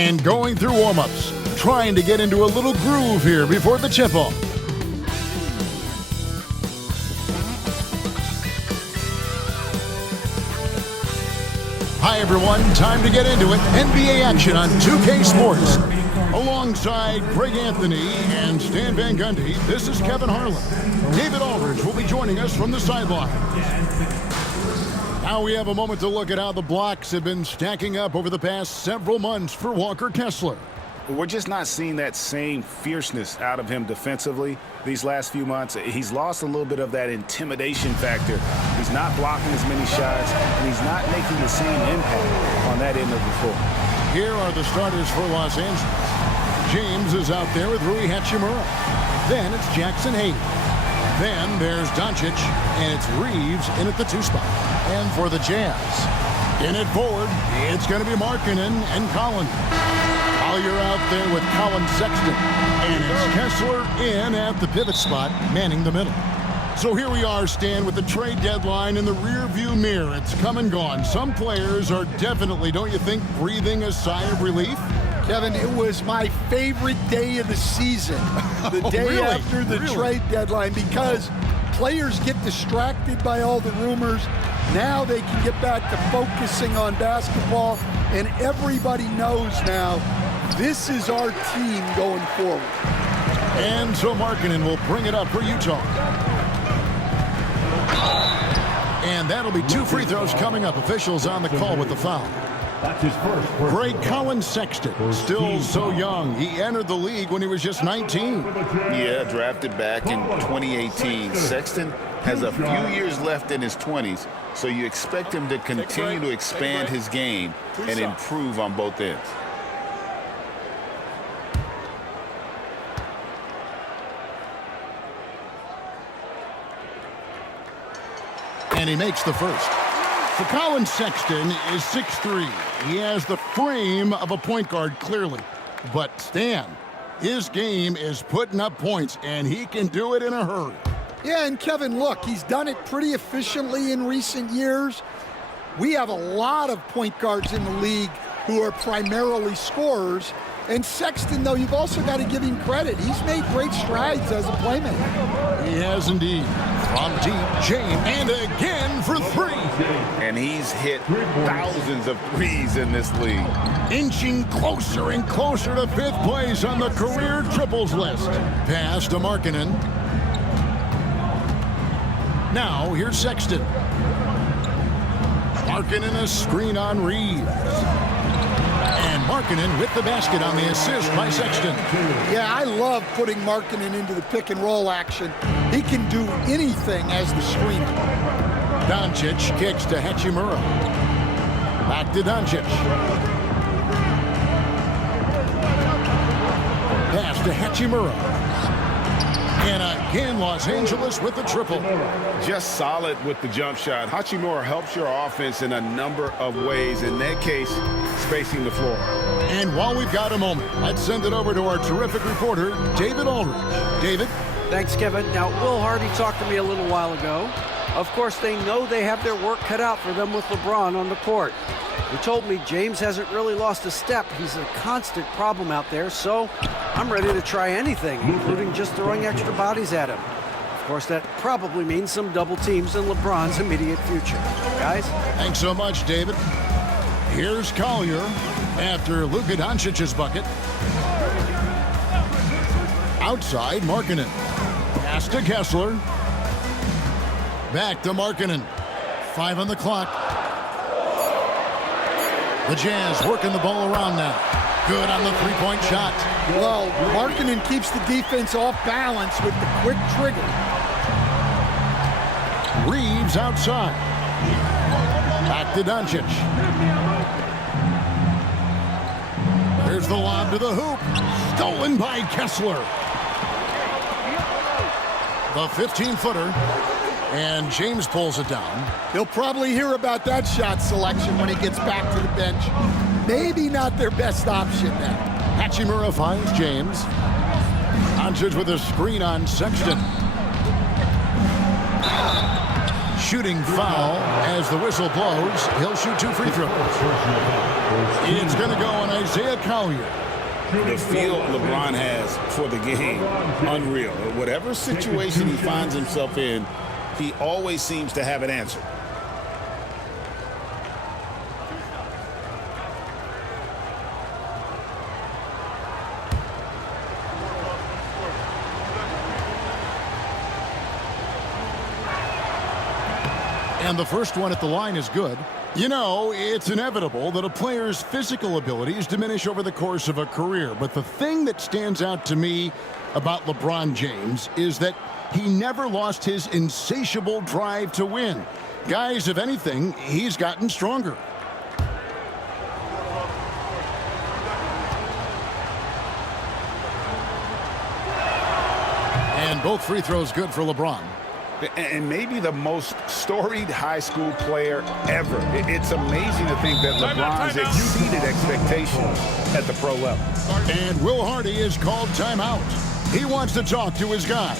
And going through warm-ups, trying to get into a little groove here before the tip-off. Hi, everyone. Time to get into it. NBA action on 2K Sports. Alongside Greg Anthony and Stan Van Gundy, this is Kevin Harlan. David Aldridge will be joining us from the sideline. Now we have a moment to look at how the blocks have been stacking up over the past several months for Walker Kessler. We're just not seeing that same fierceness out of him defensively these last few months. He's lost a little bit of that intimidation factor. He's not blocking as many shots, and he's not making the same impact on that end of the floor. Here are the starters for Los Angeles. James is out there with Rui Hachimura. Then it's Jackson Hayes. Then there's Doncic, and it's Reeves in at the 2 spot. And for the Jazz, in at forward, it's going to be Markkanen and Collins. Collier out there with Colin Sexton. And it's Kessler in at the pivot spot, manning the middle. So here we are, Stan, with the trade deadline in the rear-view mirror. It's come and gone. Some players are definitely, don't you think, breathing a sigh of relief? Kevin, it was my favorite day of the season, the day after the trade deadline, because players get distracted by all the rumors. Now they can get back to focusing on basketball, and everybody knows now this is our team going forward. And so Markkanen will bring it up for Utah. And that'll be 2 free throws coming up. Officials on the call with the foul. That's his first. Great Colin Sexton, still so young. He entered the league when he was just 19. Yeah, drafted back in 2018. Sexton has a few years left in his 20s, so you expect him to continue to expand his game and improve on both ends. And he makes the first. So Colin Sexton is 6'3". He has the frame of a point guard, clearly. But Stan, his game is putting up points, and he can do it in a hurry. Yeah, and Kevin, look, he's done it pretty efficiently in recent years. We have a lot of point guards in the league who are primarily scorers. And Sexton, though, you've also got to give him credit. He's made great strides as a playmaker. He has indeed. From deep, James, and again for 3. And he's hit thousands of threes in this league. Inching closer and closer to 5th place on the career triples list. Pass to Markkanen. Now here's Sexton. Markkanen a screen on Reeves. And Markkanen with the basket on the assist by Sexton. Yeah, I love putting Markkanen into the pick and roll action. He can do anything as the screener. Doncic kicks to Hachimura. Back to Doncic. Pass to Hachimura. And again, Los Angeles with the triple. Just solid with the jump shot. Hachimura helps your offense in a number of ways. In that case, spacing the floor. And while we've got a moment, let's send it over to our terrific reporter, David Aldridge. David? Thanks, Kevin. Now, Will Hardy talked to me a little while ago. Of course, they know they have their work cut out for them with LeBron on the court. He told me James hasn't really lost a step. He's a constant problem out there, so I'm ready to try anything, including just throwing extra bodies at him. Of course, that probably means some double teams in LeBron's immediate future. Guys? Thanks so much, David. Here's Collier after Luka Doncic's bucket. Outside, Markkanen. Pass to Kessler. Back to Markkanen. 5 on the clock. The Jazz working the ball around now. Good on the three-point shot. Well, Markkanen keeps the defense off balance with the quick trigger. Reeves outside. Back to Doncic. There's the lob to the hoop. Stolen by Kessler. The 15-footer. And James pulls it down. He'll probably hear about that shot selection when he gets back to the bench. Maybe not their best option now. Hachimura finds James. Doncic with a screen on Sexton. shooting foul as the whistle blows. He'll shoot 2 free throws. It's going to go on Isaiah Collier. The feel LeBron has for the game, unreal. Whatever situation he finds himself in, he always seems to have an answer. And the first one at the line is good. You know, it's inevitable that a player's physical abilities diminish over the course of a career. But the thing that stands out to me about LeBron James is that he never lost his insatiable drive to win. Guys, if anything, he's gotten stronger. And both free throws good for LeBron. And maybe the most storied high school player ever. It's amazing to think that LeBron's exceeded expectations at the pro level. And Will Hardy is called timeout. He wants to talk to his guys.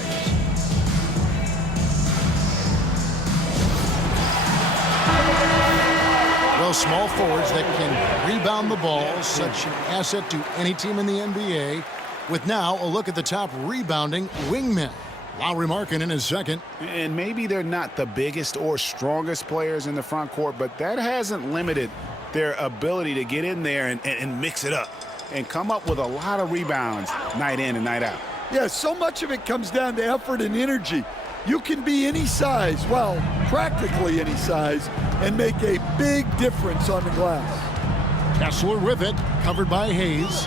Well, small forwards that can rebound the ball, such an asset to any team in the NBA. With now a look at the top rebounding wingmen. Lauri Markkanen is second. And maybe they're not the biggest or strongest players in the front court, but that hasn't limited their ability to get in there and mix it up and come up with a lot of rebounds night in and night out. Yeah, so much of it comes down to effort and energy. You can be any size, well, practically any size, and make a big difference on the glass. Kessler with it, covered by Hayes.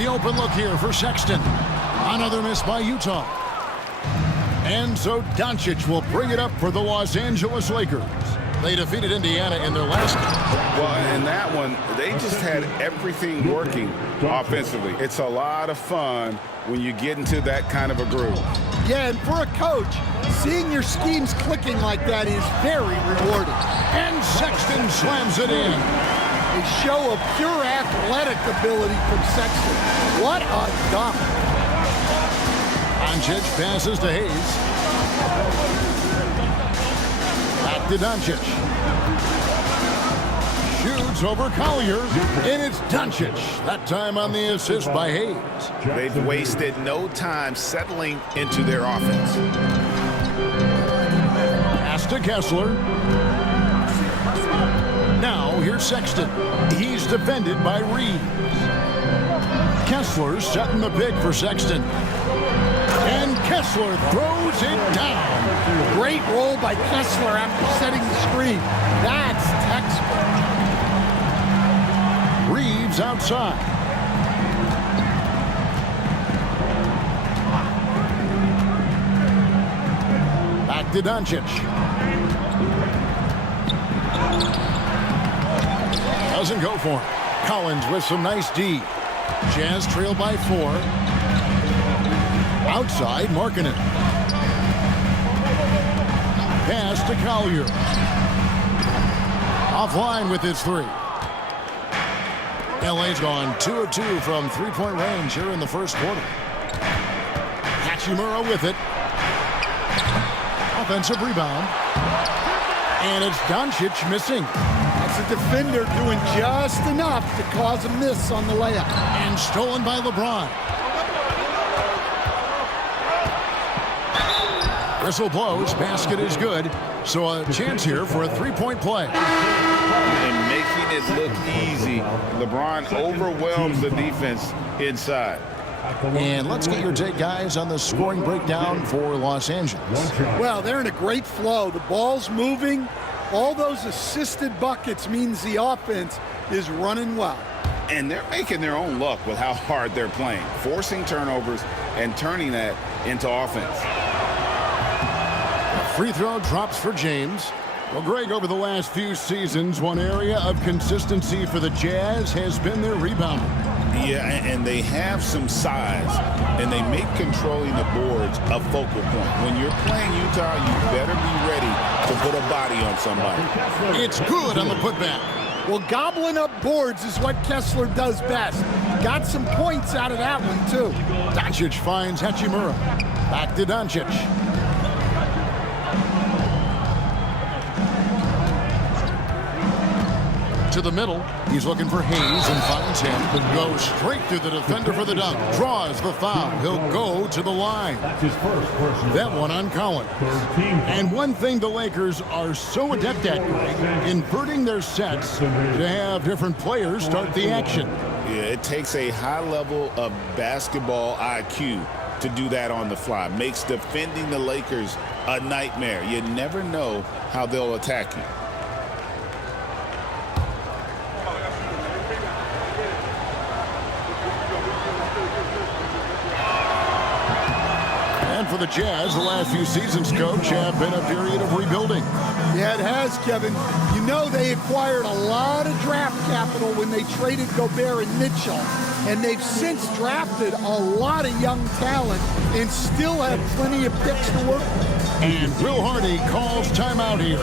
The open look here for Sexton. Another miss by Utah. And so Doncic will bring it up for the Los Angeles Lakers. They defeated Indiana in their last game. Well, in that one, they just had everything working offensively. It's a lot of fun when you get into that kind of a groove. Yeah, and for a coach, seeing your schemes clicking like that is very rewarding. And Sexton slams it in. A show of pure athletic ability from Sexton. What a dunk. Doncic passes to Hayes. Back to Doncic. Shoots over Collier. And it's Doncic. That time on the assist by Hayes. They've wasted no time settling into their offense. Pass to Kessler. Now here's Sexton. He's defended by Reeves. Kessler setting the pick for Sexton. And Kessler throws it down. Great roll by Kessler after setting the screen. That's textbook. Reeves outside. Back to Doncic. Doesn't go for him. Collins with some nice D. Jazz trail by 4. Outside, Markkanen. Pass to Collier. Offline with his 3. LA's gone 2 of 2 from three-point range here in the first quarter. Hachimura with it. Offensive rebound. And it's Doncic missing. That's a defender doing just enough to cause a miss on the layup. And stolen by LeBron. Whistle blows. Basket is good. So a chance here for a three-point play. And making it look easy, LeBron overwhelms the defense inside. And let's get your take, guys, on the scoring breakdown for Los Angeles. Well, they're in a great flow. The ball's moving. All those assisted buckets means the offense is running well. And they're making their own luck with how hard they're playing, forcing turnovers and turning that into offense. Free throw drops for James. Well, Greg, over the last few seasons, one area of consistency for the Jazz has been their rebounding. Yeah, and they have some size, and they make controlling the boards a focal point. When you're playing Utah, you better be ready to put a body on somebody. It's good on the putback. Well, gobbling up boards is what Kessler does best. Got some points out of that one, too. Doncic finds Hachimura. Back to Doncic. to the middle. He's looking for Hayes and finds him. Goes straight through the defender for the dunk. Draws the foul. He'll go to the line. That's his first personal. That one on Collins. And one thing the Lakers are so adept at, Greg, inverting their sets to have different players start the action. Yeah, it takes a high level of basketball IQ to do that on the fly. Makes defending the Lakers a nightmare. You never know how they'll attack you. And for the Jazz, the last few seasons, Coach, have been a period of rebuilding. Yeah, it has, Kevin. You know they acquired a lot of draft capital when they traded Gobert and Mitchell. And they've since drafted a lot of young talent and still have plenty of picks to work with. And Will Hardy calls timeout here.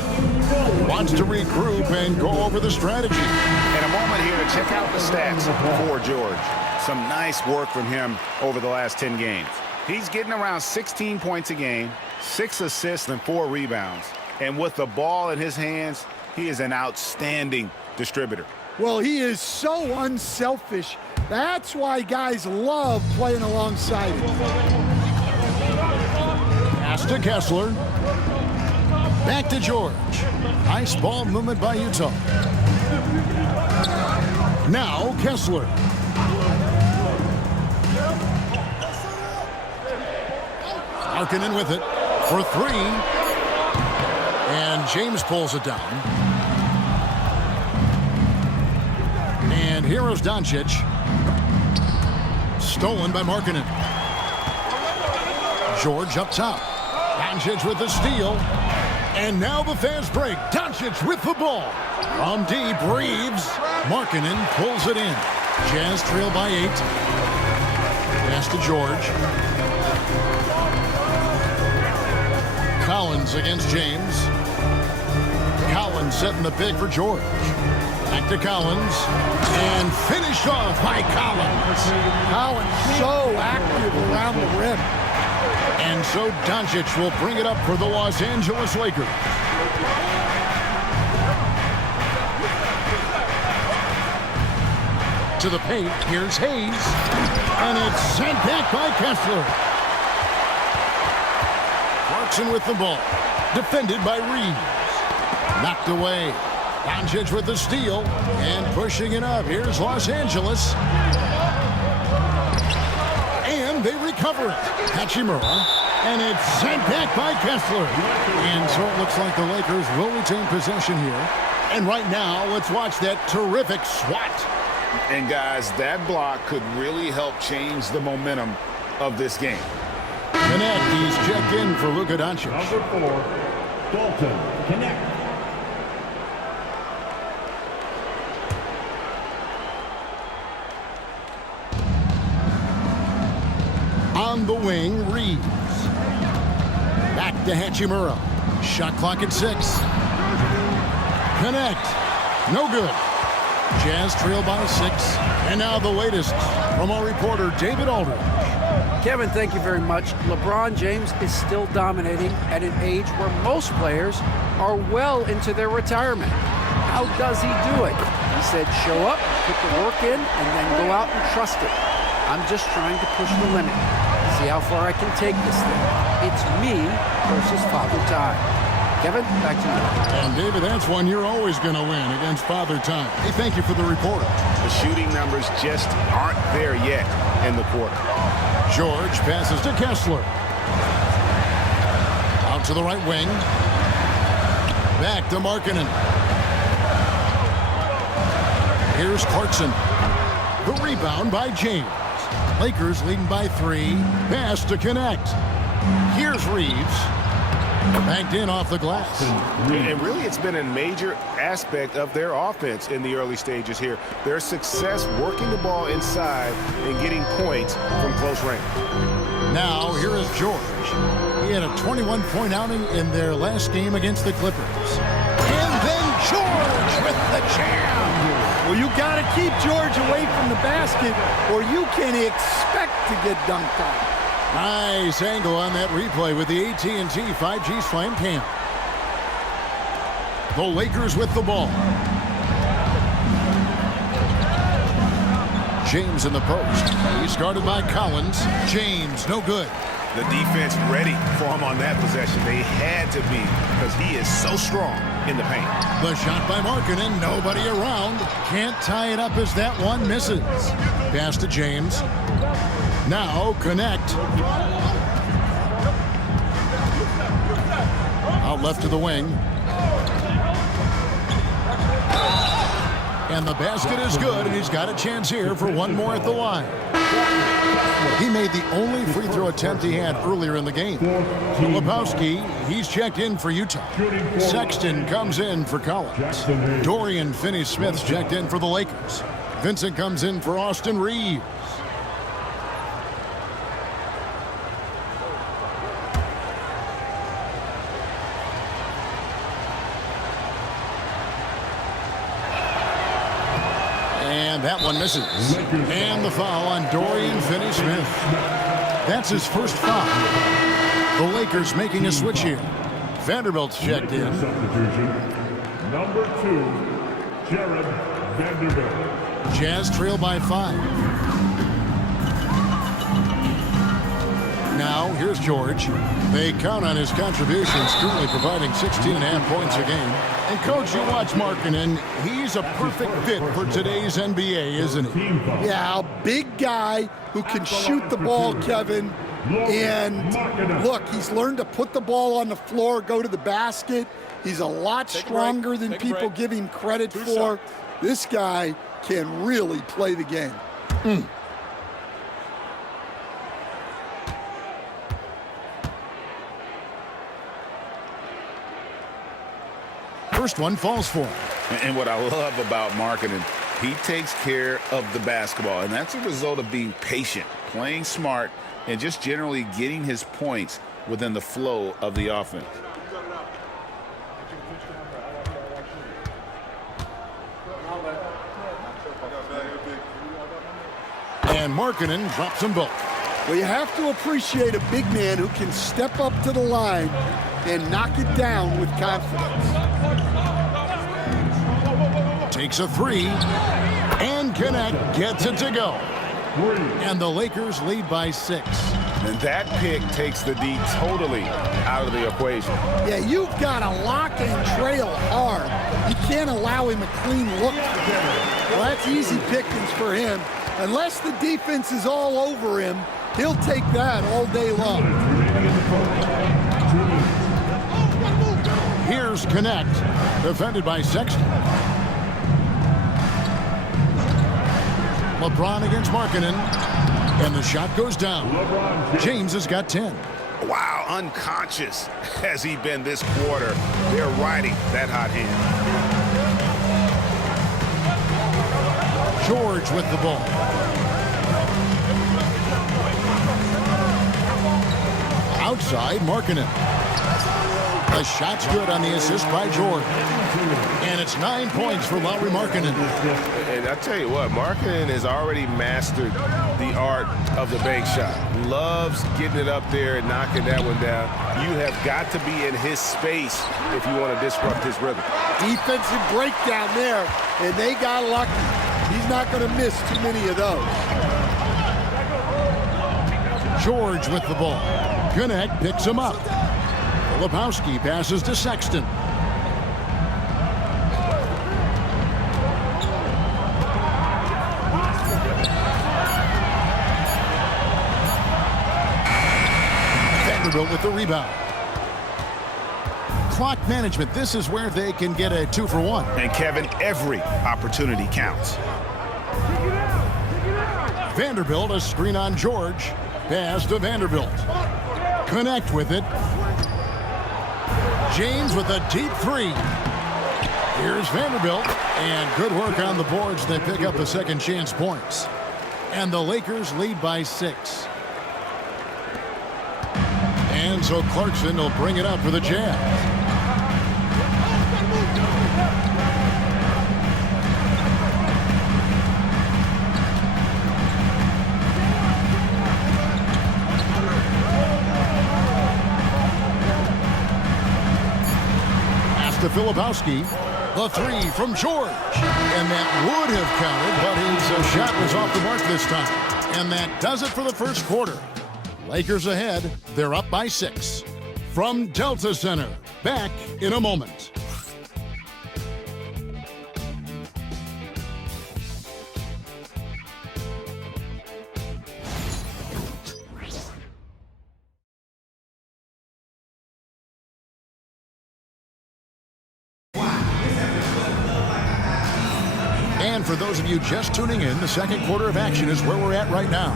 Wants to regroup and go over the strategy. And a moment here to check out the stats for George. Some nice work from him over the last 10 games. He's getting around 16 points a game, 6 assists and 4 rebounds. And with the ball in his hands, he is an outstanding distributor. Well, he is so unselfish. That's why guys love playing alongside him. Pass to Kessler. Back to George. Nice ball movement by Utah. Now Kessler. Markkanen with it for 3. And James pulls it down. And here is Doncic. Stolen by Markkanen. George up top. Doncic with the steal. And now the fast break. Doncic with the ball. From deep, Reeves. Markkanen pulls it in. Jazz trail by 8. Pass to George. Collins against James. Collins setting the pick for George. Back to Collins. And finished off by Collins. Collins so active around the rim. And so Doncic will bring it up for the Los Angeles Lakers. To the paint, here's Hayes. And it's sent back by Kessler. Clarkson with the ball. Defended by Reeves. Knocked away. Doncic with the steal. And pushing it up. Here's Los Angeles. And they recover it. Hachimura. And it's sent back by Kessler. And so it looks like the Lakers will retain possession here. And right now, let's watch that terrific swat. And guys, that block could really help change the momentum of this game. Connect, he's checked in for Luka Doncic. Number 4, Dalton Connect. On the wing, Reeves. Back to Hachimura. Shot clock at 6. Connect. No good. Jazz trail by 6. And now the latest from our reporter, David Aldridge. Kevin, thank you very much. LeBron James is still dominating at an age where most players are well into their retirement. How does he do it? He said, show up, put the work in, and then go out and trust it. I'm just trying to push the limit. See how far I can take this thing. It's me versus Father Time. Kevin, back to you. And David, that's one you're always going to win against Father Time. Hey, thank you for the report. The shooting numbers just aren't there yet in the quarter. George passes to Kessler. Out to the right wing. Back to Markkanen. Here's Clarkson. The rebound by James. Lakers leading by 3. Pass to Connect. Here's Reeves. Banked in off the glass. And really, it's been a major aspect of their offense in the early stages here. Their success working the ball inside and getting points from close range. Now, here is George. He had a 21-point outing in their last game against the Clippers. And then George with the jam. Well, you got to keep George away from the basket or you can expect to get dunked on. Nice angle on that replay with the AT&T 5G Slam Cam. The Lakers with the ball. James in the post. He's guarded by Collins. James, no good. The defense ready for him on that possession. They had to be because he is so strong in the paint. The shot by Markkanen, nobody around. Can't tie it up as that one misses. Pass to James. Now Connect. Out left to the wing. And the basket is good, and he's got a chance here for one more at the line. He made the only free throw attempt he had earlier in the game. Filipowski, he's checked in for Utah. Sexton comes in for Collins. Dorian Finney-Smith's checked in for the Lakers. Vincent comes in for Austin Reeves. And that one misses. And the foul on Dorian Finney-Smith. That's his first foul. The Lakers making a switch here. Vanderbilt's checked in. Substitution. Number 2, Jared Vanderbilt. Jazz trail by 5. Now, here's George. They count on his contributions, currently providing 16.5 points a game. And, Coach, you watch Markkanen. He's a perfect fit for today's NBA, isn't he? Yeah, a big guy who can shoot the ball, Kevin. And, look, he's learned to put the ball on the floor, go to the basket. He's a lot stronger than people give him credit for. This guy can really play the game. First one falls for him. And what I love about Markkanen, he takes care of the basketball, and that's a result of being patient, playing smart, and just generally getting his points within the flow of the offense. And Markkanen drops them both. Well, you have to appreciate a big man who can step up to the line and knock it down with confidence. Takes a 3. And Connect gets it to go. And the Lakers lead by 6. And that pick takes the D totally out of the equation. Yeah, you've got to lock and trail hard. You can't allow him a clean look together. Well, that's easy pickings for him. Unless the defense is all over him, he'll take that all day long. Here's Connect, defended by Sexton. LeBron against Markkanen, and the shot goes down. James has got 10. Wow, unconscious has he been this quarter. They're riding that hot hand. George with the ball. Outside, Markkanen. The shot's good on the assist by George. And it's 9 points for Lauri Markkanen. And I tell you what, Markkanen has already mastered the art of the bank shot. Loves getting it up there and knocking that one down. You have got to be in his space if you want to disrupt his rhythm. Defensive breakdown there, and they got lucky. He's not going to miss too many of those. George with the ball. Connect picks him up. Filipowski passes to Sexton. Vanderbilt with the rebound. Clock management. This is where they can get a 2-for-1. And Kevin, every opportunity counts. Vanderbilt, a screen on George. Pass to Vanderbilt. Connect with it. James with a deep 3. Here's Vanderbilt. And good work on the boards. They pick up the second chance points. And the Lakers lead by 6. And so Clarkson will bring it up for the Jazz. To Filipowski. The three from George. And that would have counted, but his shot was off the mark this time. And that does it for the first quarter. Lakers ahead. They're up by 6. From Delta Center, back in a moment. And for those of you just tuning in, the second quarter of action is where we're at right now.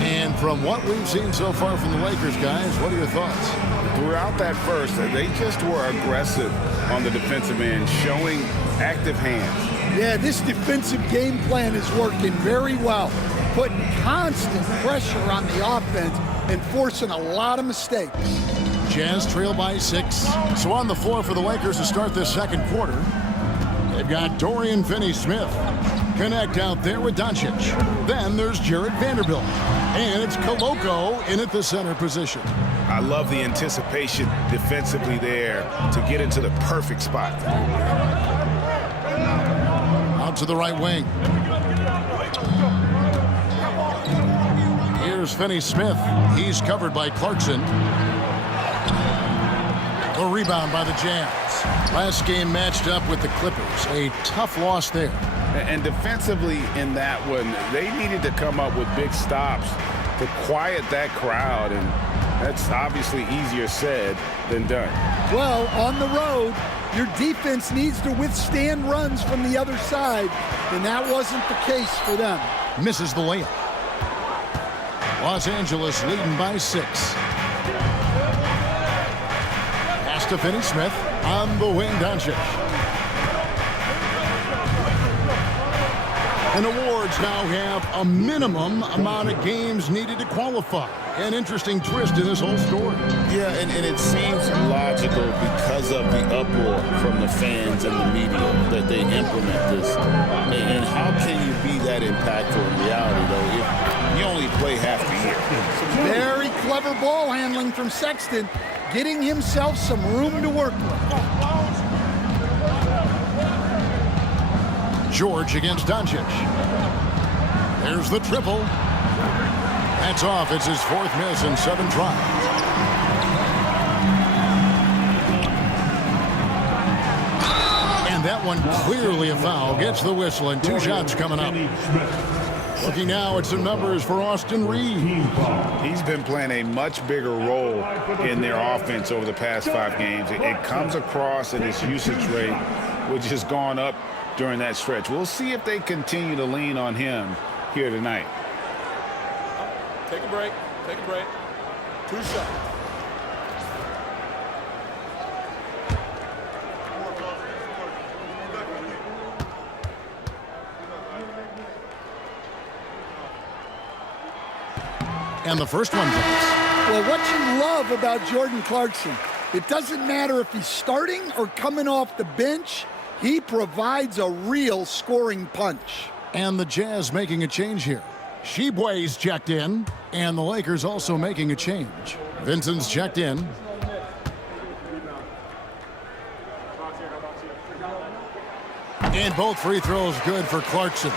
And from what we've seen so far from the Lakers, guys, what are your thoughts? Throughout that first, they just were aggressive on the defensive end, showing active hands. Yeah, this defensive game plan is working very well, putting constant pressure on the offense and forcing a lot of mistakes. Jazz trail by 6. So on the floor for the Lakers to start this second quarter, they've got Dorian Finney-Smith. Connect out there with Doncic. Then there's Jared Vanderbilt. And it's Koloko in at the center position. I love the anticipation defensively there to get into the perfect spot. Out to the right wing. Here's Finney-Smith. He's covered by Clarkson. The rebound by the Jazz. Last game matched up with the Clippers. A tough loss there. And defensively in that one, they needed to come up with big stops to quiet that crowd, and that's obviously easier said than done. Well, on the road, your defense needs to withstand runs from the other side, and that wasn't the case for them. Misses the layup. Los Angeles leading by 6. Pass to Finney-Smith. On the wing, Doncic. And awards now have a minimum amount of games needed to qualify. An interesting twist in this whole story. Yeah, and it seems logical because of the uproar from the fans and the media that they implement this. And how can you be that impactful in reality, though, if you only play half the year? Very clever ball handling from Sexton, getting himself some room to work with. George against Doncic. There's the triple. That's off. It's his 4th miss in 7 tries. And that one clearly a foul. Gets the whistle and 2 shots coming up. Looking now at some numbers for Austin Reeves. He's been playing a much bigger role in their offense over the past 5 games. It comes across in his usage rate, which has gone up during that stretch. We'll see if they continue to lean on him here tonight. Take a break. Take a break. 2 shots. And the first one goes. Well, what you love about Jordan Clarkson, it doesn't matter if he's starting or coming off the bench, he provides a real scoring punch. And the Jazz making a change here. Sheboy's checked in, and the Lakers also making a change. Vincent's checked in. And both free throws good for Clarkson.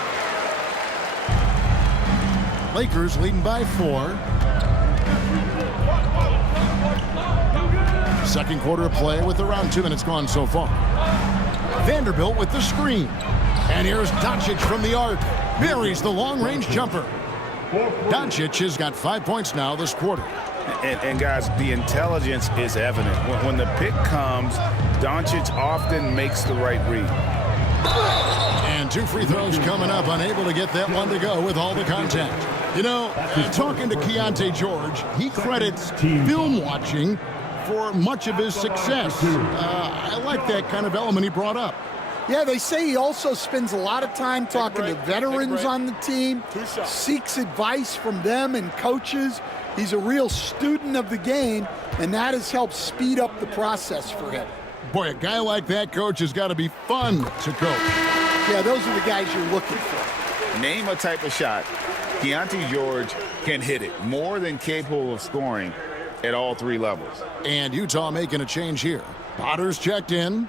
Lakers leading by 4. Second quarter of play with around 2 minutes gone so far. Vanderbilt with the screen. And here's Doncic from the arc. Buries the long-range jumper. Doncic has got 5 points now this quarter. And guys, the intelligence is evident. When the pick comes, Doncic often makes the right read. And 2 free throws coming up, unable to get that one to go with all the contact. You know, talking to Keontae George, he credits film watching for much of his success. I like that kind of element he brought up. Yeah, they say he also spends a lot of time talking to veterans on the team, seeks advice from them and coaches. He's a real student of the game, and that has helped speed up the process for him. Boy, a guy like that, coach, has got to be fun to coach. Yeah, those are the guys you're looking for. Name a type of shot Keontae George can hit it, more than capable of scoring at all 3 levels. And Utah making a change here. Potter's checked in.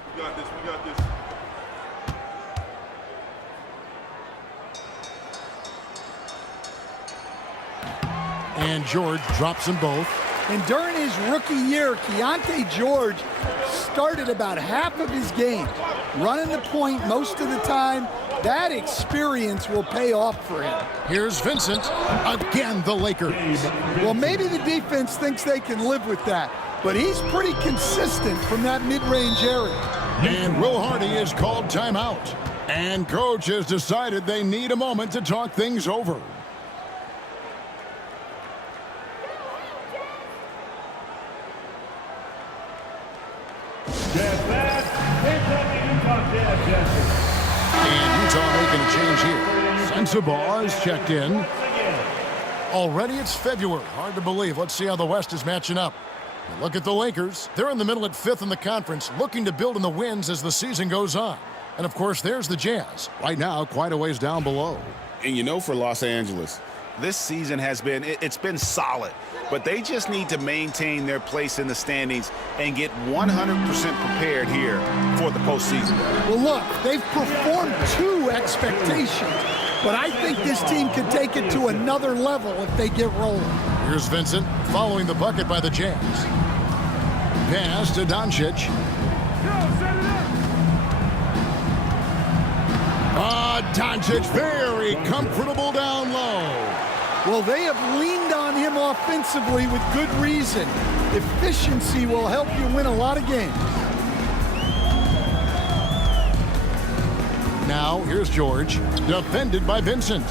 And George drops them both. And during his rookie year, Keontae George started about half of his game, running the point most of the time. That experience will pay off for him. Here's Vincent. Again, the Lakers. Well, maybe the defense thinks they can live with that, but he's pretty consistent from that mid-range area. And Will Hardy is called timeout. And coach has decided they need a moment to talk things over. And Utah making a change here. Sensabaugh is checked in. Already it's February. Hard to believe. Let's see how the West is matching up. Look at the Lakers. They're in the middle at 5th in the conference, looking to build in the wins as the season goes on. And, of course, there's the Jazz. Right now, quite a ways down below. And you know, for Los Angeles, this season has been, it's been solid. But they just need to maintain their place in the standings and get 100% prepared here for the postseason. Well, look, they've performed to expectations. But I think this team can take it to another level if they get rolling. Here's Vincent following the bucket by the Jazz. Pass to Doncic. Doncic very comfortable down low. Well, they have leaned on him offensively with good reason. Efficiency will help you win a lot of games. Now, here's George, defended by Vincent.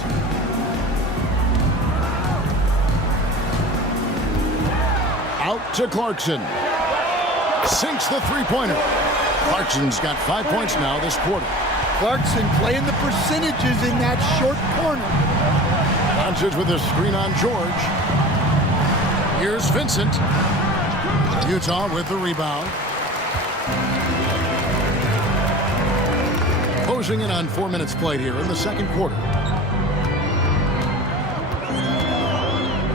Out to Clarkson. Sinks the three-pointer. Clarkson's got 5 points now this quarter. Clarkson playing the percentages in that short corner. Doncic with a screen on George. Here's Vincent. Utah with the rebound. Closing in on 4 minutes played here in the second quarter.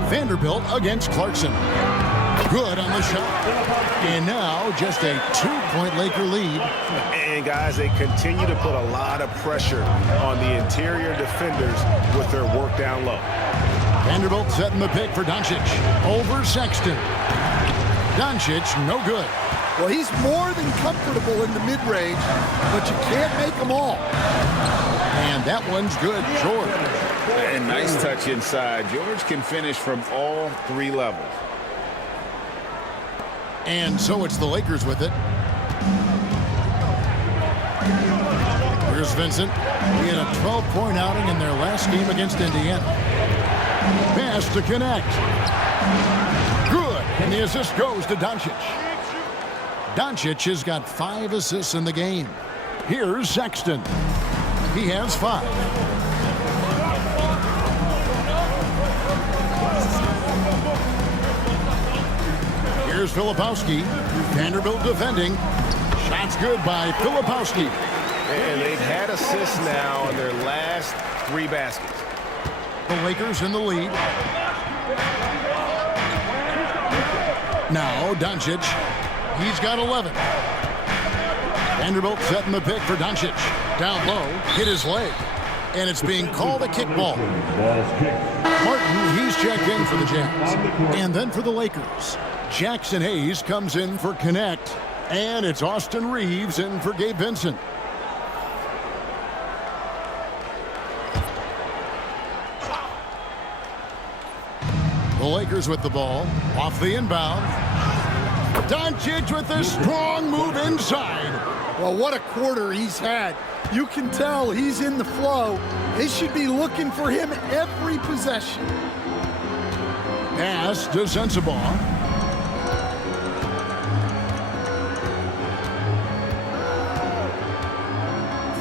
Vanderbilt against Clarkson. Good on the shot. And now just a 2-point Laker lead. And guys, they continue to put a lot of pressure on the interior defenders with their work down low. Vanderbilt setting the pick for Doncic. Over Sexton. Doncic, no good. Well, he's more than comfortable in the mid-range, but you can't make them all. And that one's good, George. And nice touch inside. George can finish from all 3 levels. And so it's the Lakers with it. Here's Vincent. He had a 12-point outing in their last game against Indiana. Pass to connect. Good. And the assist goes to Doncic. Doncic has got 5 assists in the game. Here's Sexton. He has 5. Here's Filipowski. Vanderbilt defending. Shots good by Filipowski. And they've had assists now in their last 3 baskets. The Lakers in the lead. Now Doncic. He's got 11. Vanderbilt setting the pick for Doncic. Down low. Hit his leg. And it's being called a kickball. Martin, he's checked in for the Jazz. And then for the Lakers. Jackson Hayes comes in for Connect. And it's Austin Reeves in for Gabe Vincent. The Lakers with the ball. Off the inbound. Doncic with a strong move inside. Well, what a quarter he's had. You can tell he's in the flow. They should be looking for him every possession. Pass to Sensabaugh.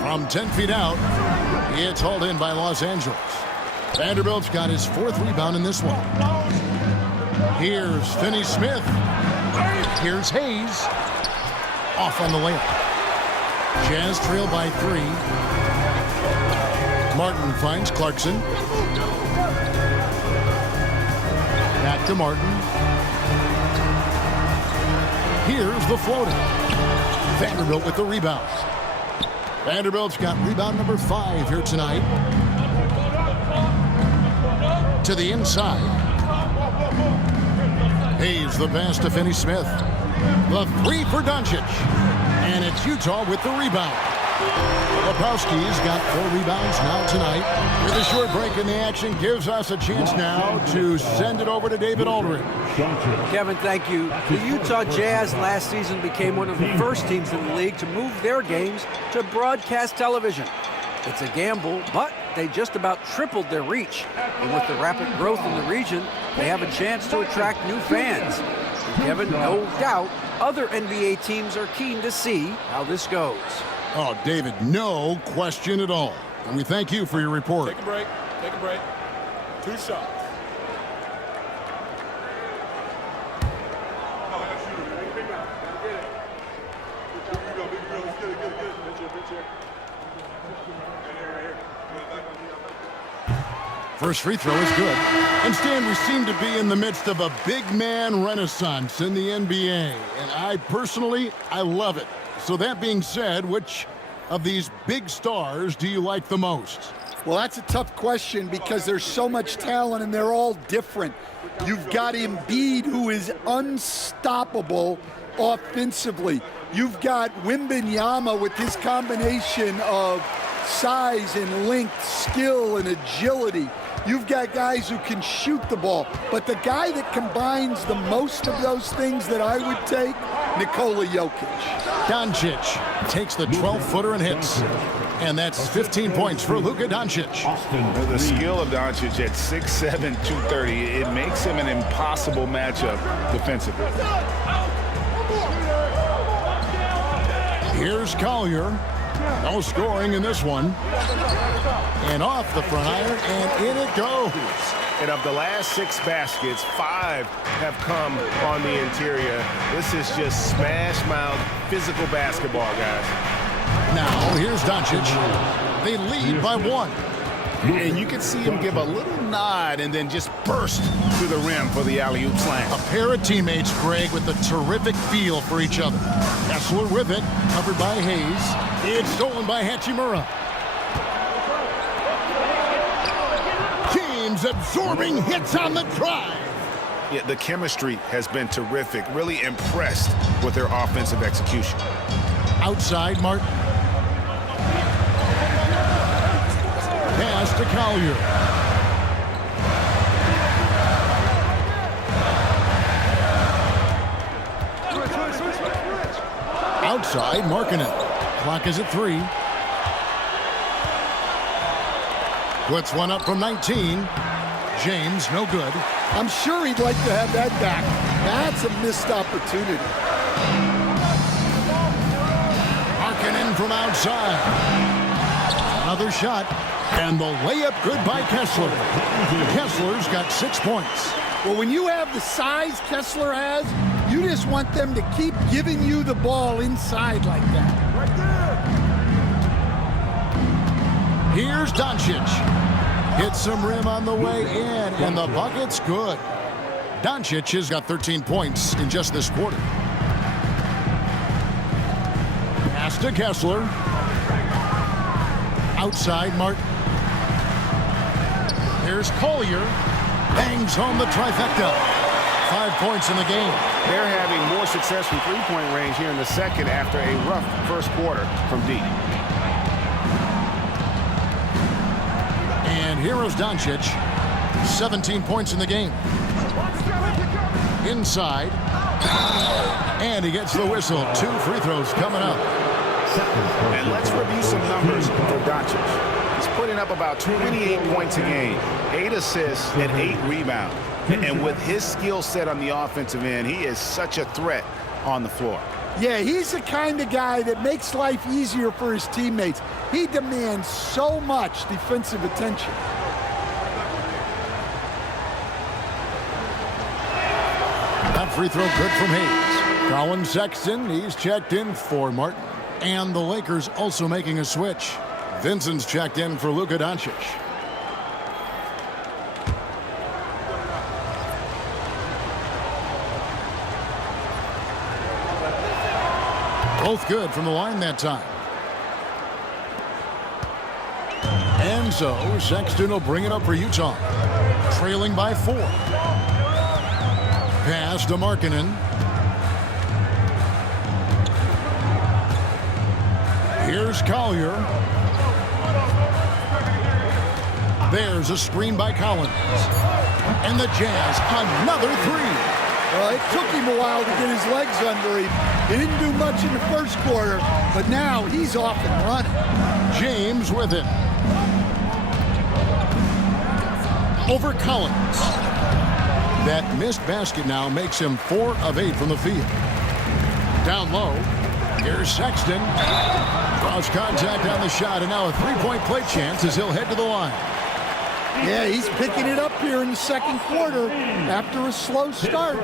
From 10 feet out, it's hauled in by Los Angeles. Vanderbilt's got his 4th rebound in this one. Here's Finney-Smith. Here's Hayes. Off on the layup. Jazz trail by 3. Martin finds Clarkson. Back to Martin. Here's the floater. Vanderbilt with the rebound. Vanderbilt's got rebound number 5 here tonight. To the inside. Hayes the pass to Finney-Smith. The three for Doncic. And it's Utah with the rebound. Lepowski's got 4 rebounds now tonight. With a short break in the action, gives us a chance now to send it over to David Aldridge. Kevin, thank you. The Utah Jazz last season became one of the first teams in the league to move their games to broadcast television. It's a gamble, but they just about tripled their reach. And with the rapid growth in the region, they have a chance to attract new fans. And Kevin, no doubt, other NBA teams are keen to see how this goes. Oh, David, no question at all. And we thank you for your report. Take a break. Take a break. 2 shots. First free throw is good. And Stan, we seem to be in the midst of a big man renaissance in the NBA. And I love it. So that being said, which of these big stars do you like the most? Well, that's a tough question because there's so much talent and they're all different. You've got Embiid, who is unstoppable offensively. You've got Wembanyama with his combination of size and length, skill and agility. You've got guys who can shoot the ball. But the guy that combines the most of those things that I would take, Nikola Jokic. Doncic takes the 12-footer and hits. And that's 15 points for Luka Doncic. The skill of Doncic at 6'7", 230, it makes him an impossible matchup defensively. Here's Collier. No scoring in this one. And off the front iron, and in it goes. And of the last 6 baskets, 5 have come on the interior. This is just smash mouth physical basketball, guys. Now, here's Doncic. They lead by 1. And you can see him give a little nod and then just burst to the rim for the alley-oop slam. A pair of teammates, Greg, with a terrific feel for each other. Kessler with it, covered by Hayes. It's stolen by Hachimura. Teams absorbing hits on the drive. Yeah, the chemistry has been terrific. Really impressed with their offensive execution. Outside, Martin. Pass to Collier. Outside, Markkanen. Clock is at 3. Puts one up from 19. James, no good. I'm sure he'd like to have that back. That's a missed opportunity. Markkanen from outside. Another shot. And the layup good by Kessler. Kessler's got 6 points. Well, when you have the size Kessler has, you just want them to keep giving you the ball inside like that. Right there. Here's Doncic. Hits some rim on the way in, and the bucket's good. Doncic has got 13 points in just this quarter. Pass to Kessler. Outside, Martin. Here's Collier. Bangs home the trifecta. 5 points in the game. They're having more success from three-point range here in the second after a rough first quarter from deep. And here is Doncic. 17 points in the game. Inside. And he gets the whistle. 2 free throws coming up. And let's review some numbers for Doncic. He's putting up about 28 points a game, 8 assists, and 8 rebounds. And with his skill set on the offensive end, he is such a threat on the floor. Yeah, he's the kind of guy that makes life easier for his teammates. He demands so much defensive attention. That free throw good from Hayes. Colin Sexton, he's checked in for Martin. And the Lakers also making a switch. Vincent's checked in for Luka Doncic. Both good from the line that time. And so Sexton will bring it up for Utah. Trailing by 4. pass to Markkanen. Here's Collier. There's a screen by Collins. And the Jazz, another three. Well, it took him a while to get his legs under him. He didn't do much in the first quarter, but now he's off and running. James with it. Over Collins. That missed basket now makes him 4 of 8 from the field. Down low. Here's Sexton. Cross contact on the shot, and now a three-point play chance as he'll head to the line. Yeah, he's picking it up here in the second quarter after a slow start.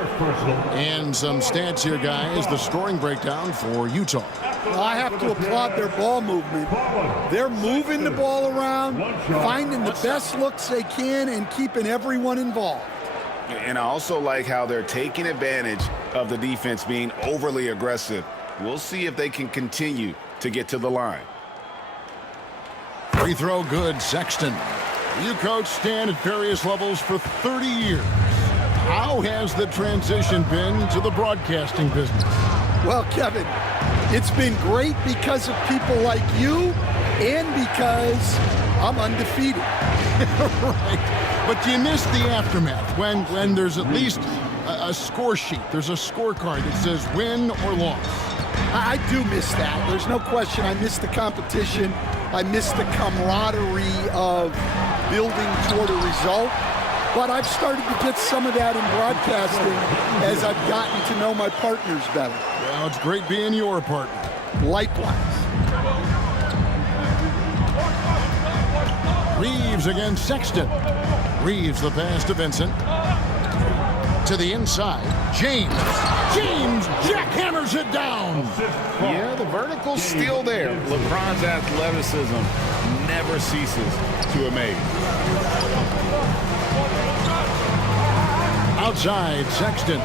And some stats here, guys. The scoring breakdown for Utah. Well, I have to applaud their ball movement. They're moving the ball around, finding the best looks they can, and keeping everyone involved. And I also like how they're taking advantage of the defense being overly aggressive. We'll see if they can continue to get to the line. Free throw good, Sexton. You coached Stan at various levels for 30 years. How has the transition been to the broadcasting business? Well, Kevin, it's been great because of people like you and because I'm undefeated. Right. But do you miss the aftermath when there's at least a score sheet? There's a scorecard that says win or loss. I do miss that. There's no question. I miss the competition. I miss the camaraderie of building toward a result. But I've started to get some of that in broadcasting as I've gotten to know my partners better. Well, it's great being your partner. Likewise. Reeves against Sexton. Reeves the pass to Vincent. To the inside. James jackhammers it down. Yeah, the vertical's still there. LeBron's athleticism never ceases to amaze. Outside, Sexton.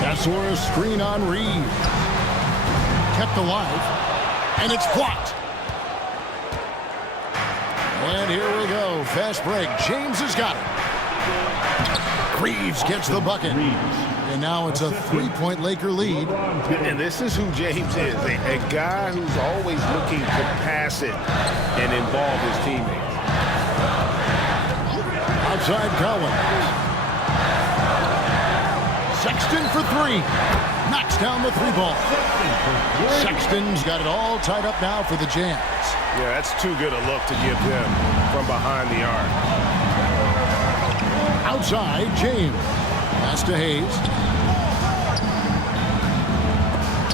Kessler screen on Reeves. Kept alive. And it's blocked. And here we go. Fast break. James has got it. Reeves gets the bucket. And now it's a three-point Laker lead. And this is who James is. A guy who's always looking to pass it and involve his teammates. Outside Collins. Sexton for three. Knocks down the three ball. Sexton's got it all tied up now for the Jazz. Yeah, that's too good a look to give them from behind the arc. Outside, James. Pass to Hayes.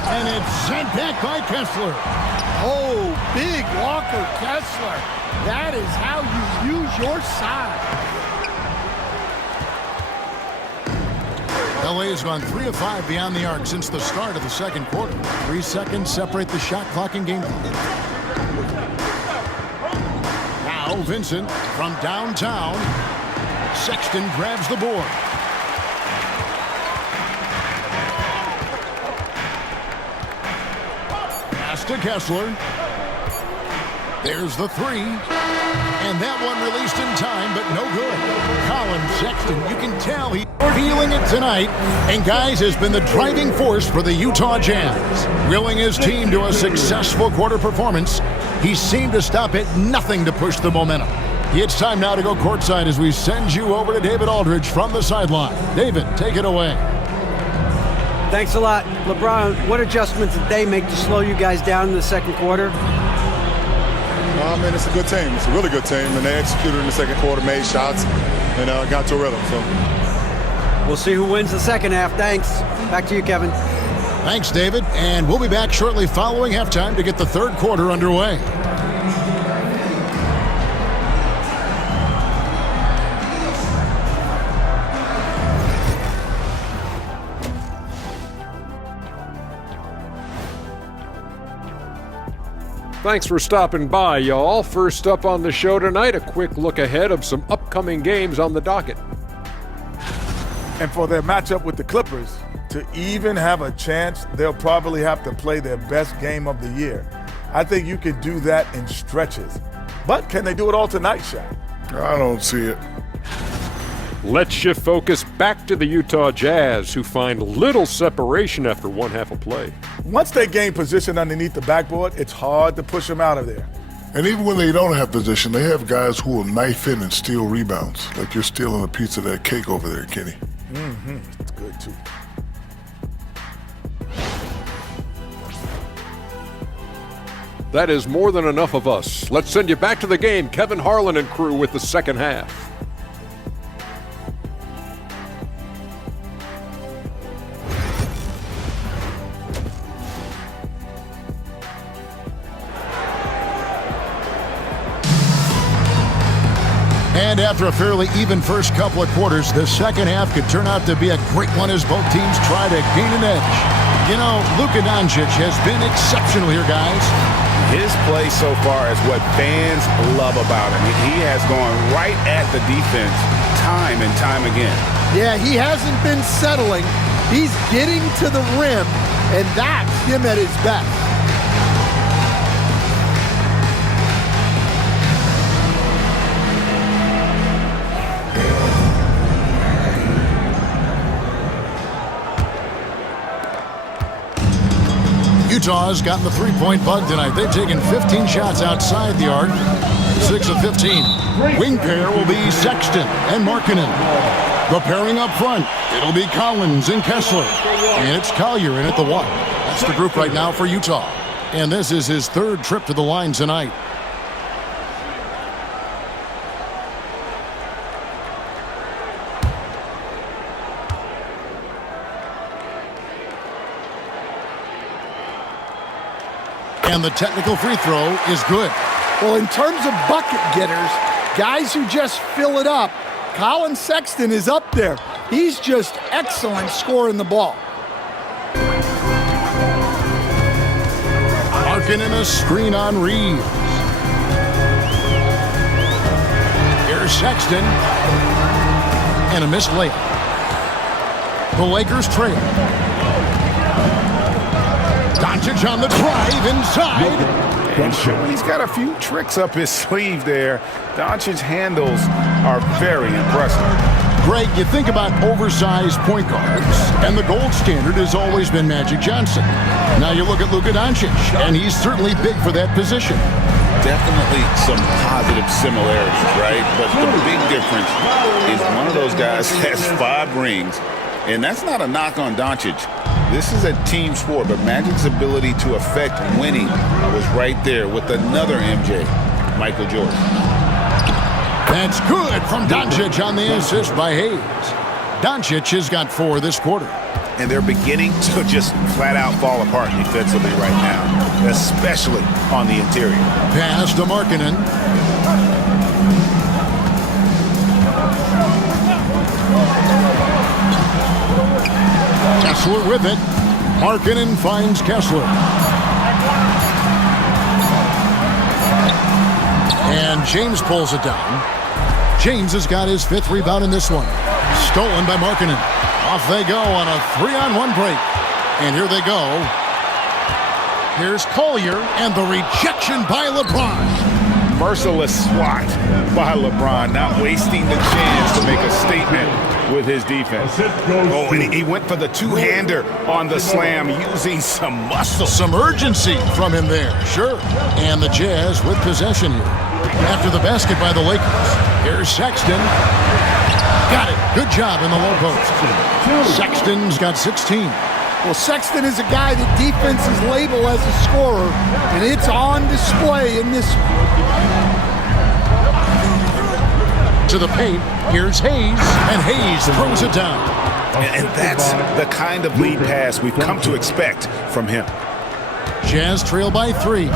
And it's sent back by Kessler. Oh, big Walker Kessler. That is how you use your side. LA has gone 3 of 5 beyond the arc since the start of the second quarter. 3 seconds separate the shot clock and game clock. Now Vincent from downtown. Sexton grabs the board. Pass to Kessler. There's the three. And that one released in time, but no good. Colin Sexton, you can tell he's feeling it tonight. And, guys, has been the driving force for the Utah Jazz. Willing his team to a successful quarter performance, he seemed to stop at nothing to push the momentum. It's time now to go courtside as we send you over to David Aldridge from the sideline. David, take it away. Thanks a lot. LeBron, what adjustments did they make to slow you guys down in the second quarter? I mean, it's a good team. It's a really good team, and they executed in the second quarter, made shots, and got to a rhythm. So we'll see who wins the second half. Thanks. Back to you, Kevin. Thanks, David. And we'll be back shortly following halftime to get the third quarter underway. Thanks for stopping by, y'all. First up on the show tonight, a quick look ahead of some upcoming games on the docket. And for their matchup with the Clippers, to even have a chance, they'll probably have to play their best game of the year. I think you can do that in stretches. But can they do it all tonight, Shaq? I don't see it. Let's shift focus back to the Utah Jazz, who find little separation after one half of play. Once they gain position underneath the backboard, it's hard to push them out of there. And even when they don't have position, they have guys who will knife in and steal rebounds. Like you're stealing a piece of that cake over there, Kenny. Mm-hmm. It's good, too. That is more than enough of us. Let's send you back to the game. Kevin Harlan and crew with the second half. And after a fairly even first couple of quarters, the second half could turn out to be a great one as both teams try to gain an edge. You know, Luka Doncic has been exceptional here, guys. His play so far is what fans love about him. He has gone right at the defense time and time again. Yeah, he hasn't been settling. He's getting to the rim, and that's him at his best. Utah's gotten the three-point bug tonight. They've taken 15 shots outside the arc, 6 of 15. Wing pair will be Sexton and Markkanen. The pairing up front, it'll be Collins and Kessler. And it's Collier in at the one. That's the group right now for Utah. And this is his third trip to the line tonight. And the technical free throw is good. Well, in terms of bucket getters, guys who just fill it up, Colin Sexton is up there. He's just excellent scoring the ball. Markkanen a screen on Reeves. Here's Sexton. And a missed layup. The Lakers trail. Doncic on the drive inside. And sure, he's got a few tricks up his sleeve there. Doncic's handles are very impressive. Greg, you think about oversized point guards, and the gold standard has always been Magic Johnson. Now you look at Luka Doncic, and he's certainly big for that position. Definitely some positive similarities, right? But the big difference is one of those guys has 5 rings, and that's not a knock on Doncic. This is a team sport, but Magic's ability to affect winning was right there with another MJ, Michael Jordan. That's good from Doncic on the assist by Hayes. Doncic has got 4 this quarter. And they're beginning to just flat out fall apart defensively right now, especially on the interior. Pass to Markkanen. Kessler with it. Markkanen finds Kessler. And James pulls it down. James has got his 5th rebound in this one. Stolen by Markkanen. Off they go on a 3-on-1 break. And here they go. Here's Collier and the rejection by LeBron. Merciless swat by LeBron, not wasting the chance to make a statement with his defense. Oh, and he went for the two-hander on the slam, using some muscle. Some urgency from him there, sure. And the Jazz with possession here. After the basket by the Lakers. Here's Sexton. Got it. Good job in the low post. Sexton's got 16. Well, Sexton is a guy that defenses label as a scorer, and it's on display in this. To the paint, here's Hayes, and Hayes throws it down. And that's the kind of lead pass we've come to expect from him. Jazz trail by 3.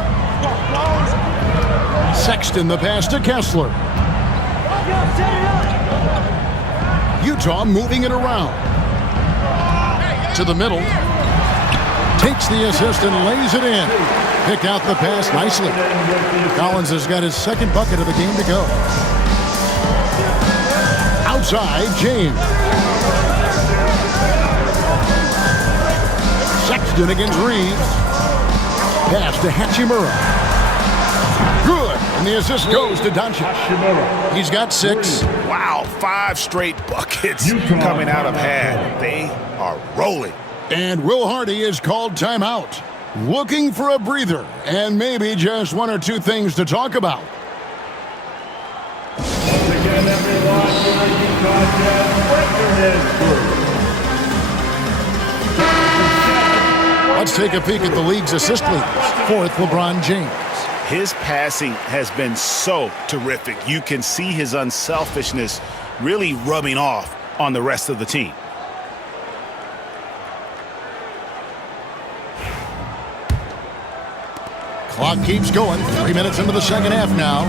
Sexton the pass to Kessler. Utah moving it around. To the middle. Takes the assist and lays it in. Picked out the pass nicely. Collins has got his 2nd bucket of the game to go. Outside, James. Sexton against Reeves. Pass to Hachimura. Good. And the assist goes to Doncic. He's got 6. Wow, 5 straight buckets coming out of half. They are rolling. And Will Hardy is called timeout. Looking for a breather and maybe just 1 or 2 things to talk about. Once again, everyone, your Utah Jazz Raptors crew. Let's take a peek at the league's assist leaders. 4th, LeBron James. His passing has been so terrific. You can see his unselfishness really rubbing off on the rest of the team. Clock keeps going. 3 minutes into the second half now.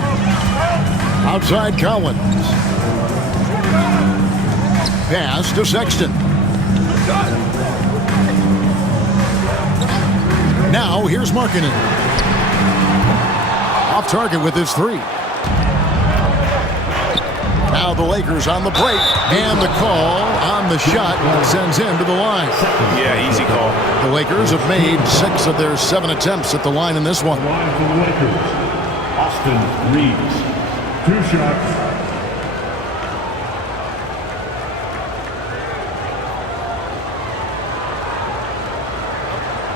Outside Collins. Pass to Sexton. Now here's Markkanen. Off target with his 3. Now the Lakers on the break. And the call on the shot sends him to the line. Yeah, easy call. The Lakers have made 6 of their 7 attempts at the line in this one. Line for the Lakers, Austin Reeves. 2 shots.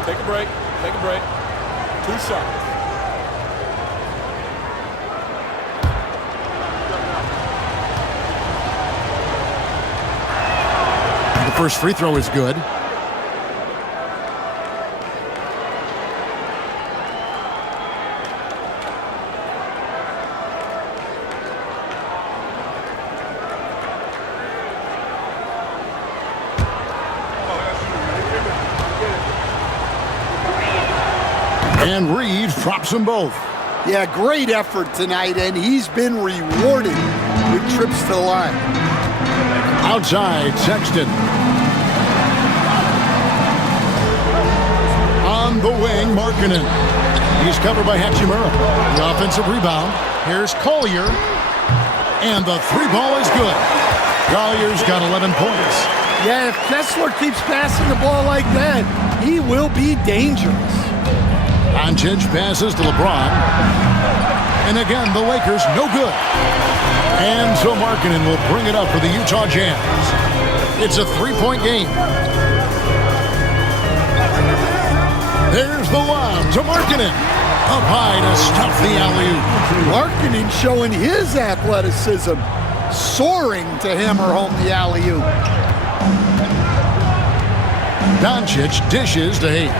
Take a break. Take a break. 2 shots. The first free throw is good. And Reeves drops them both. Yeah, great effort tonight, and he's been rewarded with trips to the line. Outside, Sexton. On the wing, Markkanen. He's covered by Hachimura. The offensive rebound. Here's Collier. And the 3 ball is good. Collier's got 11 points. Yeah, if Kessler keeps passing the ball like that, he will be dangerous. Doncic passes to LeBron. And again, the Lakers no good. And so Markkanen will bring it up for the Utah Jazz. It's a 3-point game. There's the lob to Markkanen. Up high to stop the alley-oop. Markkanen showing his athleticism, soaring to hammer home the alley-oop. Doncic dishes to Hayes.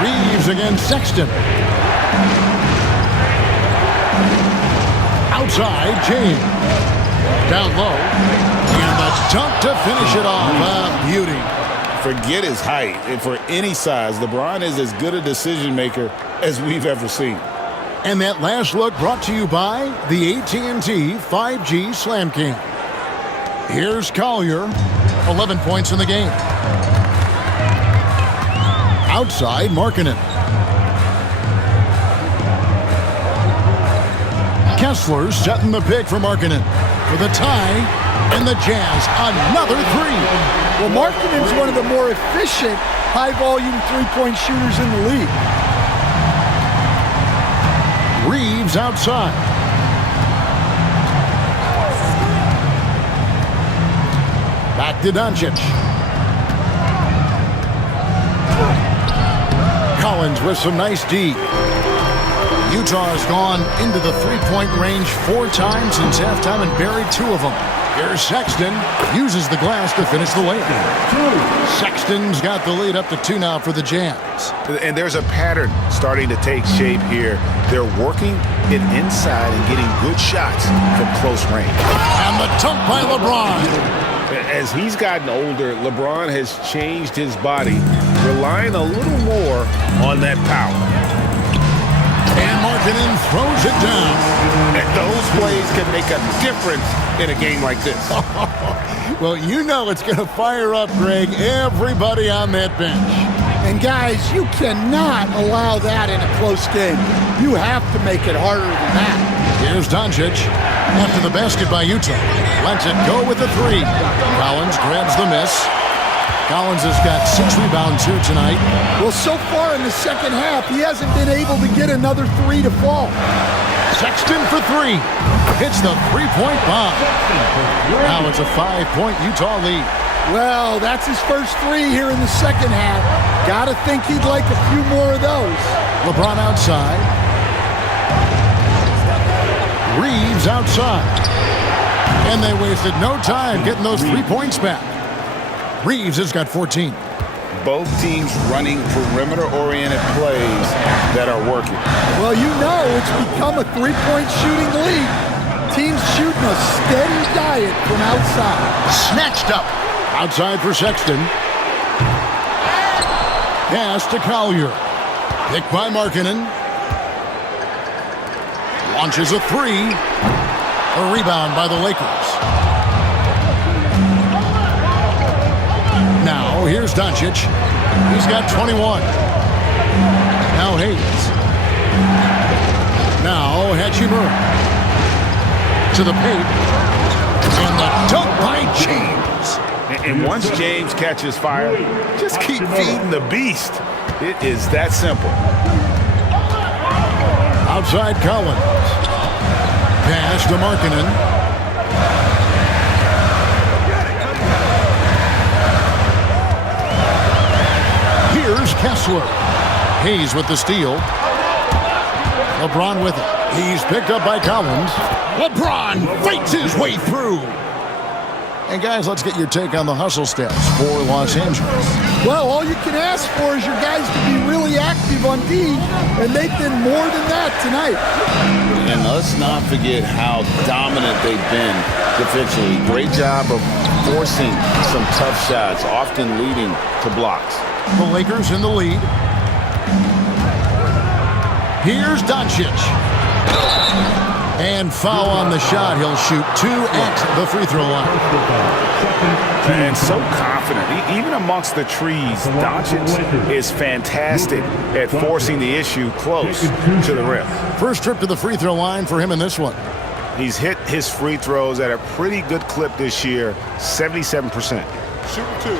Reeves against Sexton. Outside, James. Down low. And the dunk to finish it off. Beauty. Forget his height. And for any size, LeBron is as good a decision maker as we've ever seen. And that last look brought to you by the AT&T 5G Slam King. Here's Collier. 11 points in the game. Outside, Markkanen. Kessler setting the pick for Markkanen. For the tie, and the Jazz, another 3. Well, Markkanen's one of the more efficient, high-volume three-point shooters in the league. Reeves outside. Back to Doncic. Collins with some nice D. Utah has gone into the three-point range 4 times since halftime and buried 2 of them. Here's Sexton. Uses the glass to finish the layup. Sexton's got the lead up to 2 now for the Jazz. And there's a pattern starting to take shape here. They're working it inside and getting good shots from close range. And the dunk by LeBron. As he's gotten older, LeBron has changed his body, relying a little more on that power. And Markkanen throws it down. And those plays can make a difference in a game like this. Well, you know it's going to fire up, Greg, everybody on that bench. And guys, you cannot allow that in a close game. You have to make it harder than that. Here's Doncic. After the basket by Utah. Lets it go with the 3. Collins grabs the miss. Collins has got 6 rebounds here tonight. Well, so far in the second half, he hasn't been able to get another 3 to fall. Sexton for three. Hits the three-point bomb. Now it's a 5-point Utah lead. Well, that's his first three here in the second half. Gotta think he'd like a few more of those. LeBron outside. Reeves outside. And they wasted no time getting those 3 points back. Reeves has got 14. Both teams running perimeter-oriented plays that are working. Well, you know it's become a three-point shooting league. Teams shooting a steady diet from outside. Snatched up. Outside for Sexton. Pass to Collier. Picked by Markkanen. Launches a three. A rebound by the Lakers. Now, here's Doncic. He's got 21. Now Hayes. Now Hachimura. To the paint. And the dunk by James. And once James catches fire, just keep feeding the beast. It is that simple. Outside Collins. Pass to Markkanen. Here's Kessler. Hayes with the steal. LeBron with it. He's picked up by Collins. LeBron fights his way through. And guys, let's get your take on the hustle stats for Los Angeles. Well, all you can ask for is your guys to be really active on D, and they've been more than that tonight. And let's not forget how dominant they've been defensively. Great job of forcing some tough shots, often leading to blocks. The Lakers in the lead. Here's Doncic. And foul on the shot. He'll shoot 2 at the free throw line. And so confident. Even amongst the trees, Doncic is fantastic at forcing the issue close to the rim. First trip to the free throw line for him in this one. He's hit his free throws at a pretty good clip this year, 77%. Shooting 2.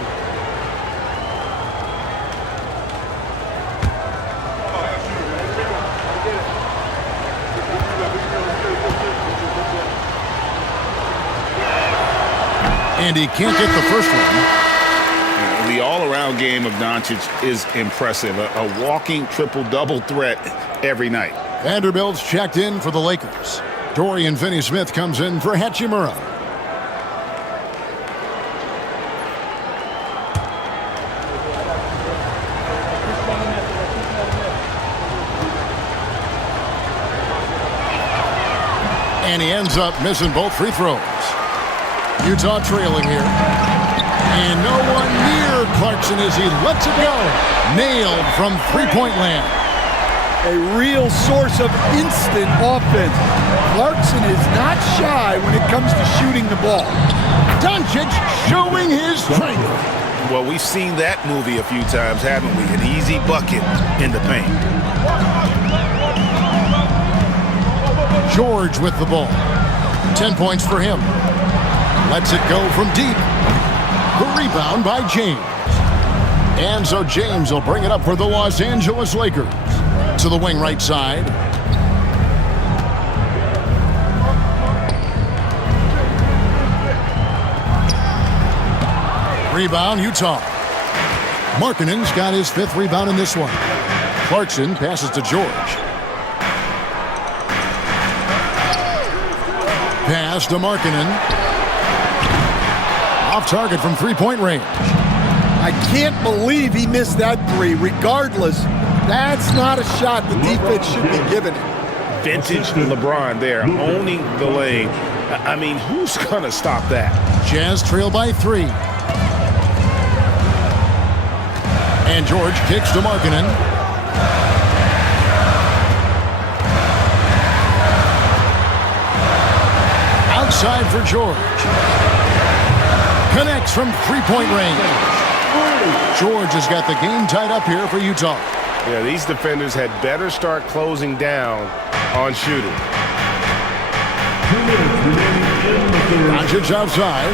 And he can't get the first one. The all-around game of Doncic is impressive. A walking triple-double threat every night. Vanderbilt's checked in for the Lakers. Dorian Finney-Smith comes in for Hachimura. And he ends up missing both free throws. Utah trailing here. And no one near Clarkson as he lets it go. Nailed from three-point land. A real source of instant offense. Clarkson is not shy when it comes to shooting the ball. Doncic showing his strength. Well, we've seen that movie a few times, haven't we? An easy bucket in the paint. George with the ball. 10 points for him. Lets it go from deep. The rebound by James. And so James will bring it up for the Los Angeles Lakers. To the wing right side. Rebound, Utah. Markkanen's got his 5th rebound in this one. Clarkson passes to George. Pass to Markkanen. Off target from three-point range. I can't believe he missed that three. Regardless, that's not a shot the defense should be giving it. Vintage LeBron there, owning the lane. I mean, who's going to stop that? Jazz trail by 3. And George kicks to Markkanen. Outside for George. Connects from three-point range. George has got the game tied up here for Utah. Yeah, these defenders had better start closing down on shooting. Doncic outside.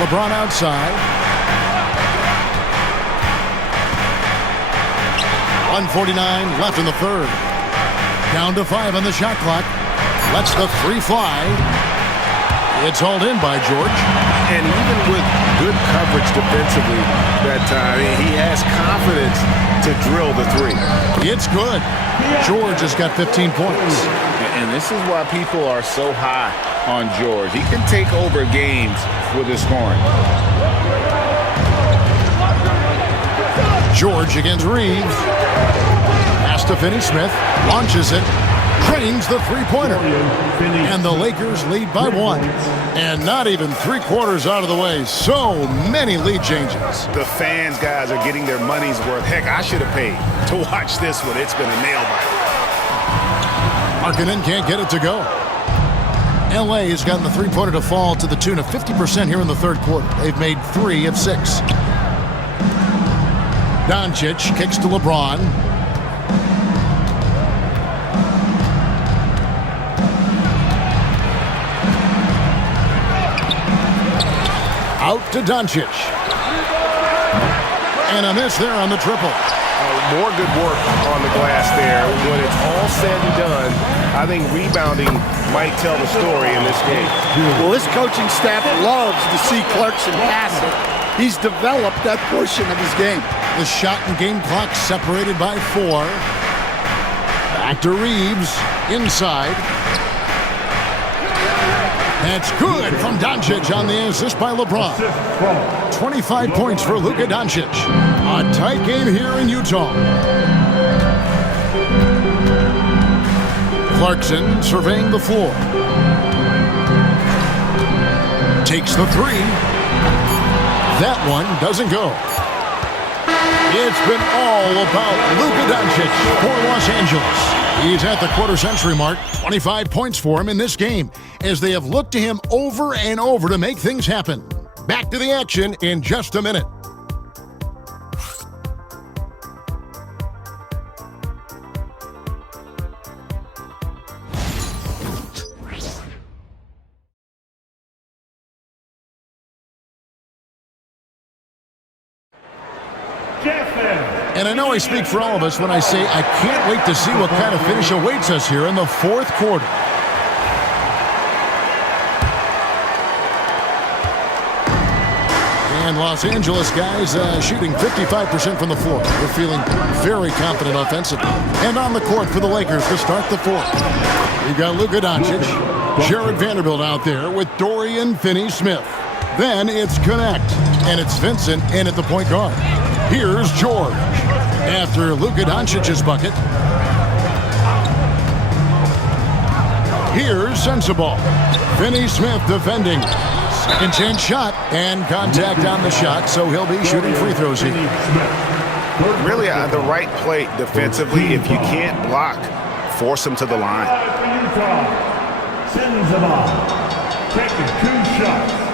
LeBron outside. 1:49 left in the third. Down to 5 on the shot clock. Lets the 3 fly. It's hauled in by George. And even with good coverage defensively that time, he has confidence to drill the 3. It's good. George has got 15 points. And this is why people are so high on George. He can take over games with his scoring. George against Reeves. Pass to Finney-Smith. Launches it. Cranes the three-pointer. And the Lakers lead by 1. And not even 3/4 out of the way. So many lead changes. The fans, guys, are getting their money's worth. Heck, I should have paid to watch this one. It's been a nail-biter. Markkanen can't get it to go. LA has gotten the three-pointer to fall to the tune of 50% here in the third quarter. They've made 3 of 6. Doncic kicks to LeBron. Out to Doncic. And a miss there on the triple. More good work on the glass there. When it's all said and done, I think rebounding might tell the story in this game. Well, this coaching staff loves to see Clarkson pass it. He's developed that portion of his game. The shot and game clock separated by 4. Back to Reeves. Inside. That's good from Doncic on the assist by LeBron. 25 points for Luka Doncic. A tight game here in Utah. Clarkson surveying the floor. Takes the 3. That one doesn't go. It's been all about Luka Doncic for Los Angeles. He's at the quarter-century mark. 25 points for him in this game as they have looked to him over and over to make things happen. Back to the action in just a minute. And I know I speak for all of us when I say I can't wait to see what kind of finish awaits us here in the fourth quarter. And Los Angeles guys shooting 55% from the floor. They're feeling very confident offensively. And on the court for the Lakers to start the fourth. We've got Luka Doncic, Jared Vanderbilt out there with Dorian Finney-Smith. Then it's Connect, and it's Vincent in at the point guard. Here's George. After Luka Doncic's bucket. Here's Sensabaugh. Finney-Smith defending. Second chance shot and contact on the shot, so he'll be shooting free throws here. Really the right play defensively. If you can't block, force him to the line. Sensabaugh taking 2 shots.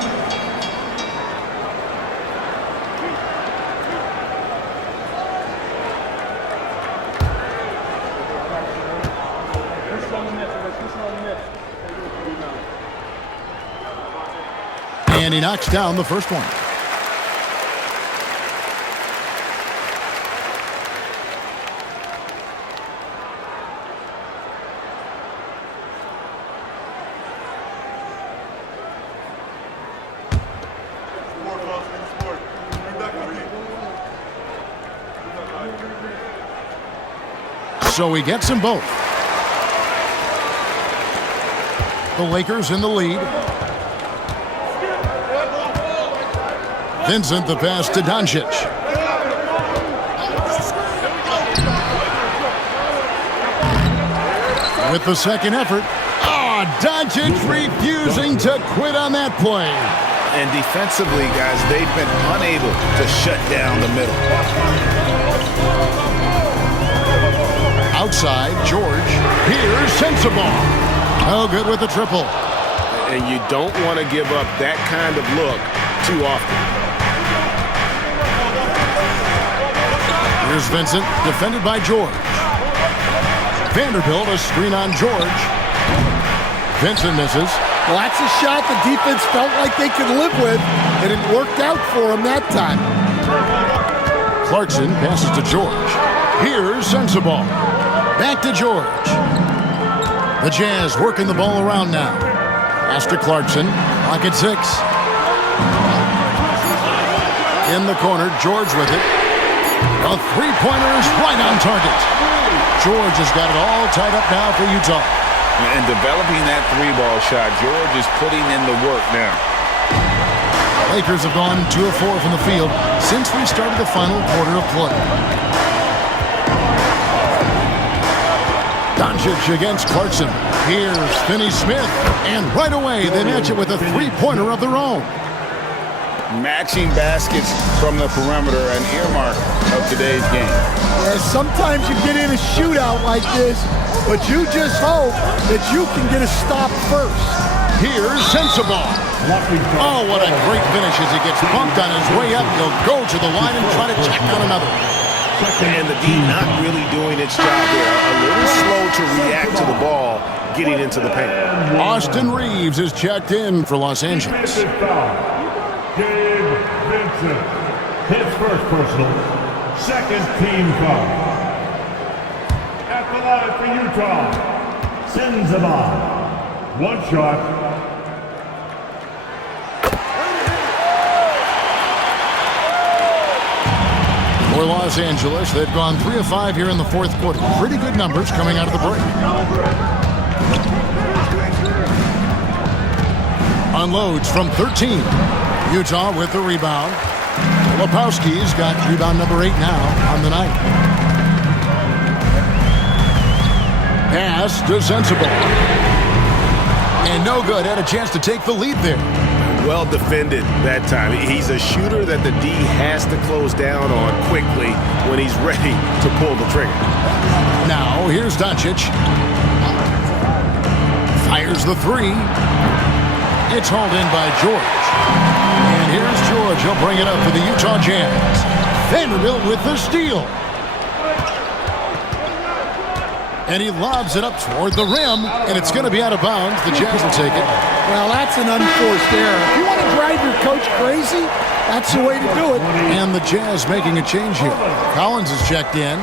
And he knocks down the first one. So he gets them both. The Lakers in the lead. Vincent the pass to Doncic. With the second effort. Oh, Doncic refusing to quit on that play. And defensively, guys, they've been unable to shut down the middle. Outside, George. Here's Sensabaugh. Oh, good with the triple. And you don't want to give up that kind of look too often. Here's Vincent, defended by George. Vanderbilt, a screen on George. Vincent misses. Well, that's a shot the defense felt like they could live with, and it worked out for him that time. Clarkson passes to George. Here's Sensabaugh. Back to George. The Jazz working the ball around now. Pass to Clarkson. Clock at 6. In the corner, George with it. A three-pointer is right on target. George has got it all tied up now for Utah. And developing that three-ball shot, George is putting in the work now. Lakers have gone 2 of 4 from the field since we started the final quarter of play. Doncic against Clarkson. Here's Finney Smith. And right away, they match it with a three-pointer of their own. Matching baskets from the perimeter, an earmark of today's game. Yeah, sometimes you get in a shootout like this, but you just hope that you can get a stop first. Here's Sensabaugh. Oh, what a great finish as he gets bumped on his way up. He'll go to the line and try to check down another. And the D not really doing its job there. A little slow to react to the ball getting into the paint. Austin Reeves is checked in for Los Angeles. Gabe Vincent. His first personal, second team foul. At the line for Utah, Sensabaugh. One shot. For Los Angeles, they've gone 3 of 5 here in the fourth quarter. Pretty good numbers coming out of the break. Unloads from 13. Utah with the rebound. Lepowski's got rebound number 8 now on the night. Pass to Sensabaugh. And no good. Had a chance to take the lead there. Well defended that time. He's a shooter that the D has to close down on quickly when he's ready to pull the trigger. Now, here's Doncic. Fires the 3. It's hauled in by George. And here's George. He'll bring it up for the Utah Jazz. Vanderbilt with the steal. And he lobs it up toward the rim, and it's going to be out of bounds. The Jazz will take it. Well, that's an unforced error. If you want to drive your coach crazy, that's the way to do it. And the Jazz making a change here. Collins is checked in.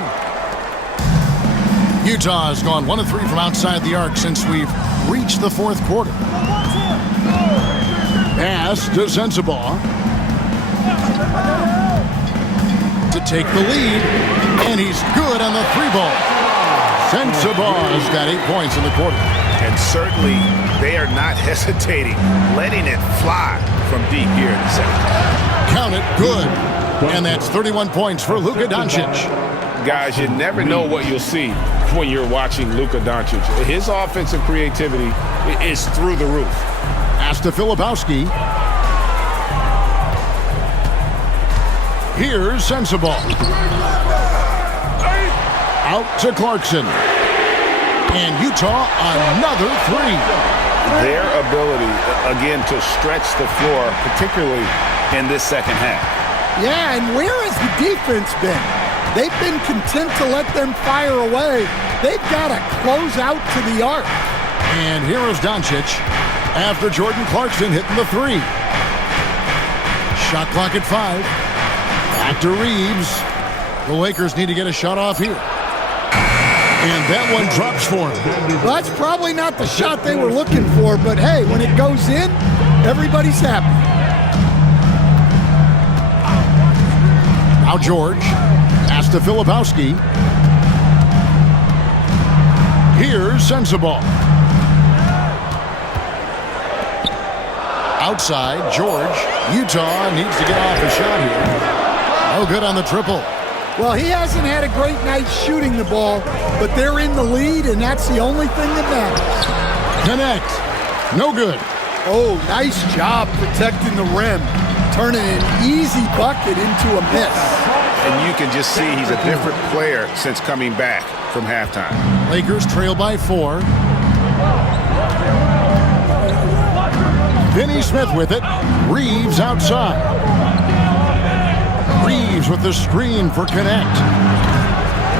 Utah has gone 1 of 3 from outside the arc since we've reached the fourth quarter. Pass to Sensabaugh to take the lead, and he's good on the 3-ball. Sensabaugh's got 8 points in the quarter. And certainly they are not hesitating, letting it fly from deep here in the second. Count it, good. And that's 31 points for Luka Doncic. Guys, you never know what you'll see when you're watching Luka Doncic. His offensive creativity is through the roof. Pass to Filipowski. Here's Sensabaugh. Out to Clarkson. And Utah, another 3. Their ability, again, to stretch the floor, particularly in this second half. Yeah, and where has the defense been? They've been content to let them fire away. They've got to close out to the arc. And here is Doncic after Jordan Clarkson hitting the 3. Shot clock at 5. Back to Reeves. The Lakers need to get a shot off here. And that one drops for him. Well, that's probably not the shot they were looking for, but hey, when it goes in, everybody's happy. Now George. Pass to Filipowski. Here's Sensabaugh. Outside, George. Utah needs to get off a shot here. No good on the triple. Well, he hasn't had a great night shooting the ball, but they're in the lead, and that's the only thing that matters. Connect. No good. Oh, nice job protecting the rim, turning an easy bucket into a miss. And you can just see he's a different player since coming back from halftime. Lakers trail by 4. Finney Smith with it. Reeves outside. Reeves with the screen for Connect.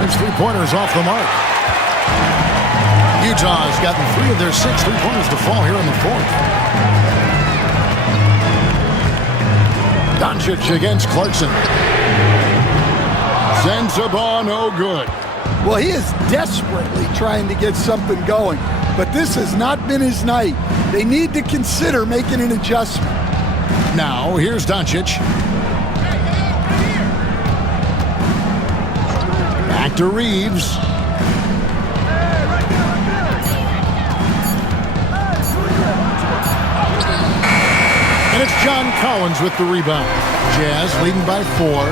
There's 3-pointers off the mark. Utah has gotten 3 of their 6 3-pointers to fall here in the fourth. Doncic against Clarkson. Sensabaugh, no good. Well, he is desperately trying to get something going, but this has not been his night. They need to consider making an adjustment. Now, here's Doncic. Back to Reeves. And it's John Collins with the rebound. Jazz leading by 4.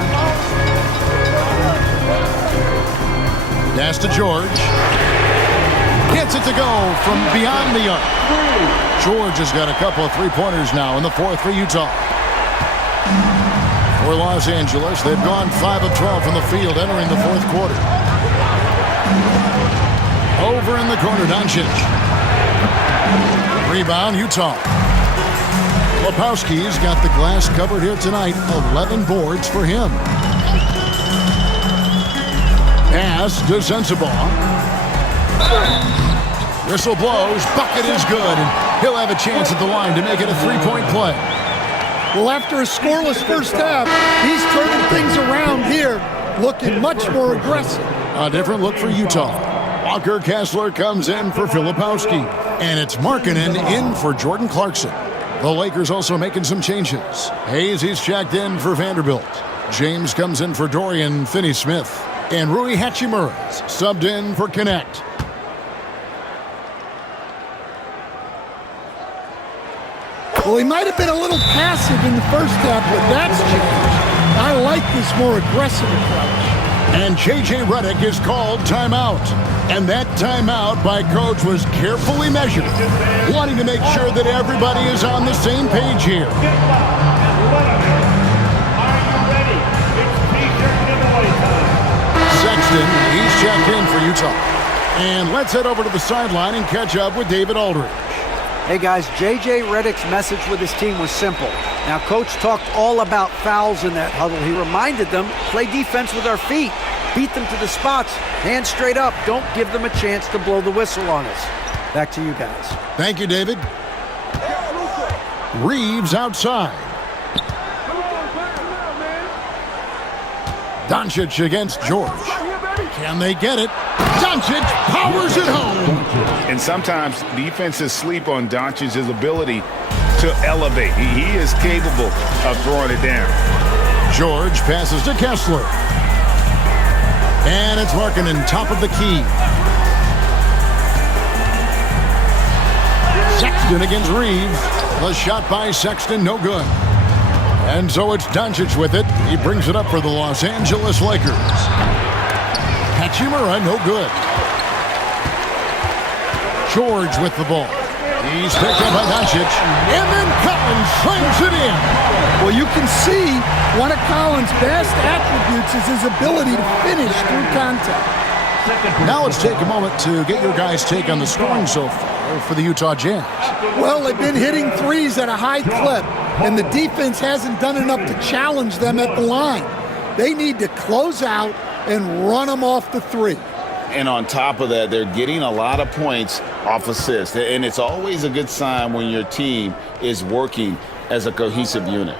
Pass to George. Gets it to go from beyond the arc. George has got a couple of three-pointers now in the fourth for Utah. For Los Angeles, they've gone 5 of 12 from the field entering the fourth quarter. Over in the corner, Doncic. Rebound, Utah. Lepowski's got the glass covered here tonight. 11 boards for him. Pass to Sensabaugh. Whistle blows. Bucket is good. And he'll have a chance at the line to make it a three-point play. Well, after a scoreless first half, he's turning things around here, looking much more aggressive. A different look for Utah. Walker Kessler comes in for Filipowski. And it's Markkanen in for Jordan Clarkson. The Lakers also making some changes. Hayes, he's checked in for Vanderbilt. James comes in for Dorian Finney-Smith. And Rui Hachimura's subbed in for Connect. Well, he might have been a little passive in the first half, but that's changed. I like this more aggressive approach. And J.J. Redick is called timeout. And that timeout by Coach was carefully measured, wanting to make sure that everybody is on the same page here. Sexton, he's checked in for Utah. And let's head over to the sideline and catch up with David Aldridge. Hey guys, J.J. Redick's message with his team was simple. Now, Coach talked all about fouls in that huddle. He reminded them, play defense with our feet. Beat them to the spots. Hands straight up. Don't give them a chance to blow the whistle on us. Back to you guys. Thank you, David. Reeves outside. Doncic against George. Can they get it? Doncic powers it home. And sometimes defenses sleep on Doncic's ability to elevate. He is capable of throwing it down. George passes to Kessler. And it's Markkanen top of the key. Sexton against Reeves. The shot by Sexton, no good. And so it's Doncic with it. He brings it up for the Los Angeles Lakers. Hachimura, no good. George with the ball. He's picked up by Doncic. And then Collins slams it in. Well, you can see one of Collins' best attributes is his ability to finish through contact. Now let's take a moment to get your guys' take on the scoring so far for the Utah Jazz. Well, they've been hitting threes at a high clip, and the defense hasn't done enough to challenge them at the line. They need to close out and run them off the three. And on top of that, they're getting a lot of points off assists. And it's always a good sign when your team is working as a cohesive unit.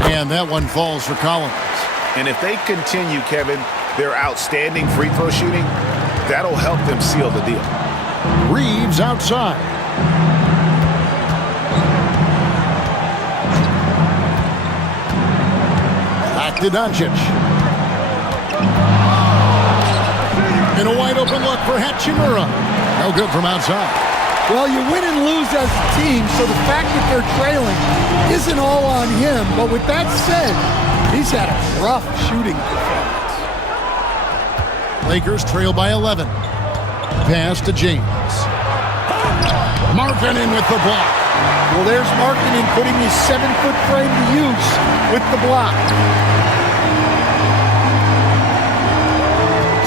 And that one falls for Collins. And if they continue, Kevin, their outstanding free throw shooting, that'll help them seal the deal. Reeves outside. Back to Doncic. And a wide open look for Hachimura. No good from outside. Well, you win and lose as a team, so the fact that they're trailing isn't all on him. But with that said, he's had a rough shooting performance. Lakers trail by 11. Pass to James. Markkanen with the block. Well, there's Markkanen putting his 7-foot frame to use with the block.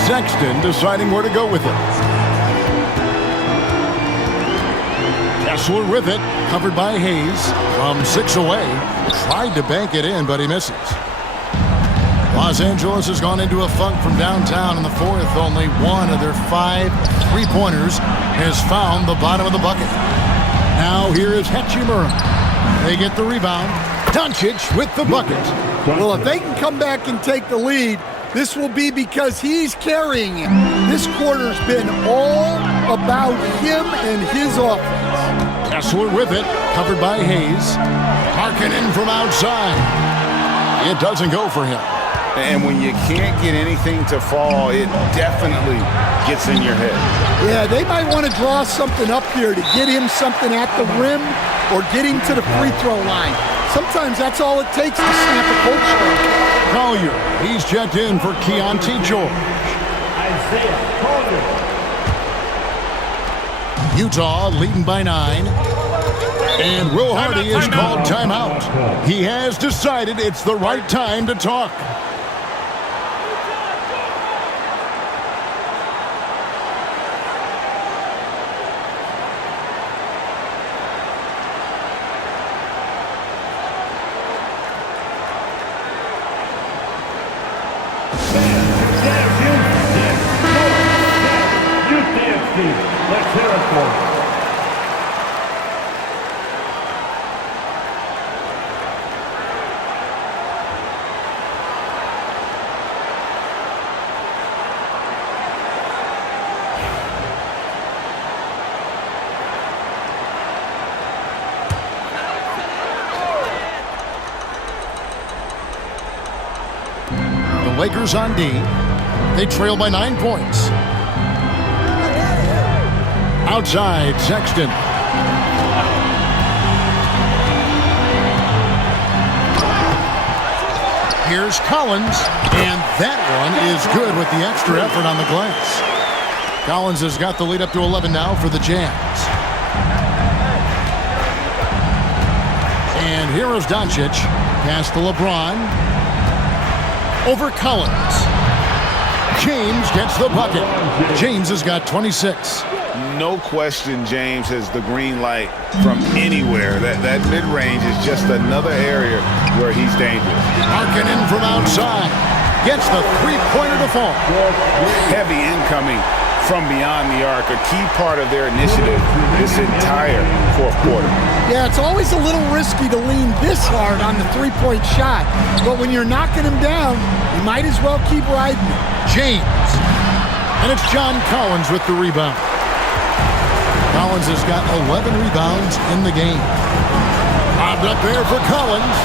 Sexton deciding where to go with it. Kessler with it, covered by Hayes from 6 away. Tried to bank it in, but he misses. Los Angeles has gone into a funk from downtown in the fourth. Only one of their 5 three-pointers has found the bottom of the bucket. Now here is Hachimura. They get the rebound. Doncic with the bucket. Well, if they can come back and take the lead, This will be because he's carrying it. This quarter's been all about him and his offense. Kessler with it, covered by Hayes. Markkanen from outside. It doesn't go for him. And when you can't get anything to fall, it definitely gets in your head. Yeah, they might want to draw something up here to get him something at the rim or get him to the free throw line. Sometimes that's all it takes to snap a coach strike. Collier, he's checked in for Keontae George. Isaiah Collier. Utah leading by 9. And Will Hardy is called timeout. He has decided it's the right time to talk. Let's hear it for him. The Lakers on D. They trail by 9 points. Outside, Sexton. Here's Collins, and that one is good with the extra effort on the glass. Collins has got the lead up to 11 now for the Jazz. And here is Doncic, past the LeBron, over Collins. James gets the bucket. James has got 26. No question James has the green light from anywhere. That mid-range is just another area where he's dangerous. Markkanen from outside. Gets the three-pointer to fall. Heavy incoming from beyond the arc. A key part of their initiative this entire fourth quarter. Yeah, it's always a little risky to lean this hard on the three-point shot. But when you're knocking him down, you might as well keep riding it. James. And it's John Collins with the rebound. Collins has got 11 rebounds in the game. Bobbed up there for Collins.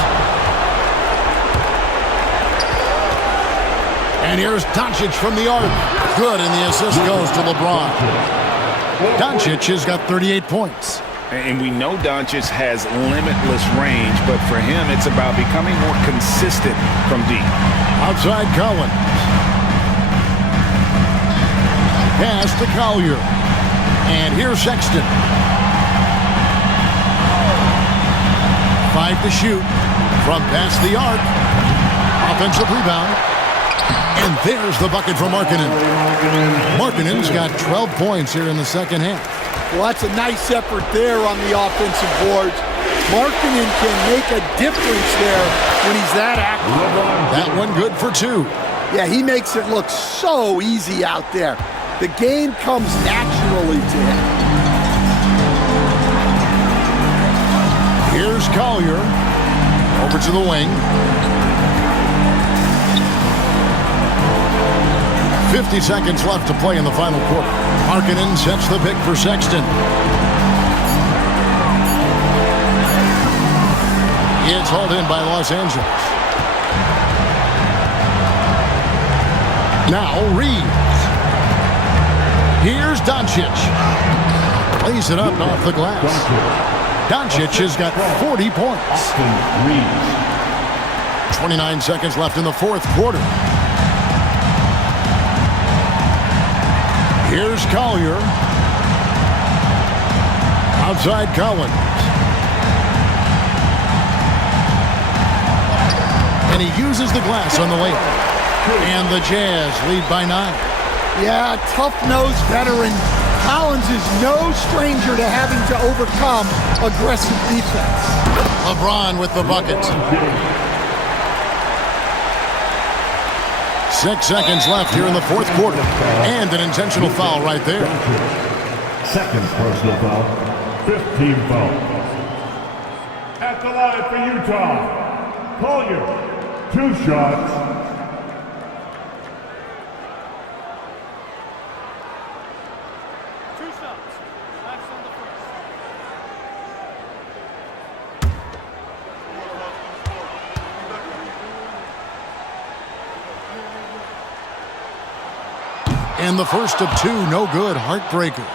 And here's Doncic from the arc. Good, and the assist goes to LeBron. Doncic has got 38 points. And we know Doncic has limitless range, but for him, it's about becoming more consistent from deep. Outside Collins. Pass to Collier. And here's Sexton. 5 to shoot from past the arc. Offensive rebound. And there's the bucket from Markkanen. Markkanen's got 12 points here in the second half. Well, that's a nice effort there on the offensive boards. Markkanen can make a difference there when he's that active. That one good for 2. Yeah, he makes it look so easy out there. The game comes naturally to him. Here's Collier. Over to the wing. 50 seconds left to play in the final quarter. Markkanen sets the pick for Sexton. It's hauled in by Los Angeles. Now Reeves. Here's Doncic. Plays it up and off the glass. Doncic has got 40 points. 29 seconds left in the fourth quarter. Here's Collier. Outside Collins. And he uses the glass on the layup. And the Jazz lead by 9. Yeah, tough-nosed veteran. Collins is no stranger to having to overcome aggressive defense. LeBron with the bucket. 6 seconds left here in the fourth quarter. And an intentional foul right there. Second personal foul. 15 foul. At the line for Utah, Collier. 2 shots. And the first of two, no good, heartbreaker.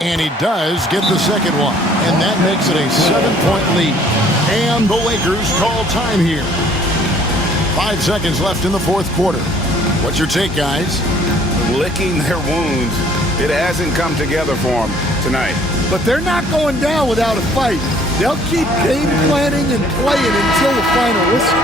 And he does get the second one. And that makes it a 7-point lead. And the Lakers call time here. 5 seconds left in the fourth quarter. What's your take, guys? Licking their wounds. It hasn't come together for them tonight. But they're not going down without a fight. They'll keep game planning and playing until the final whistle.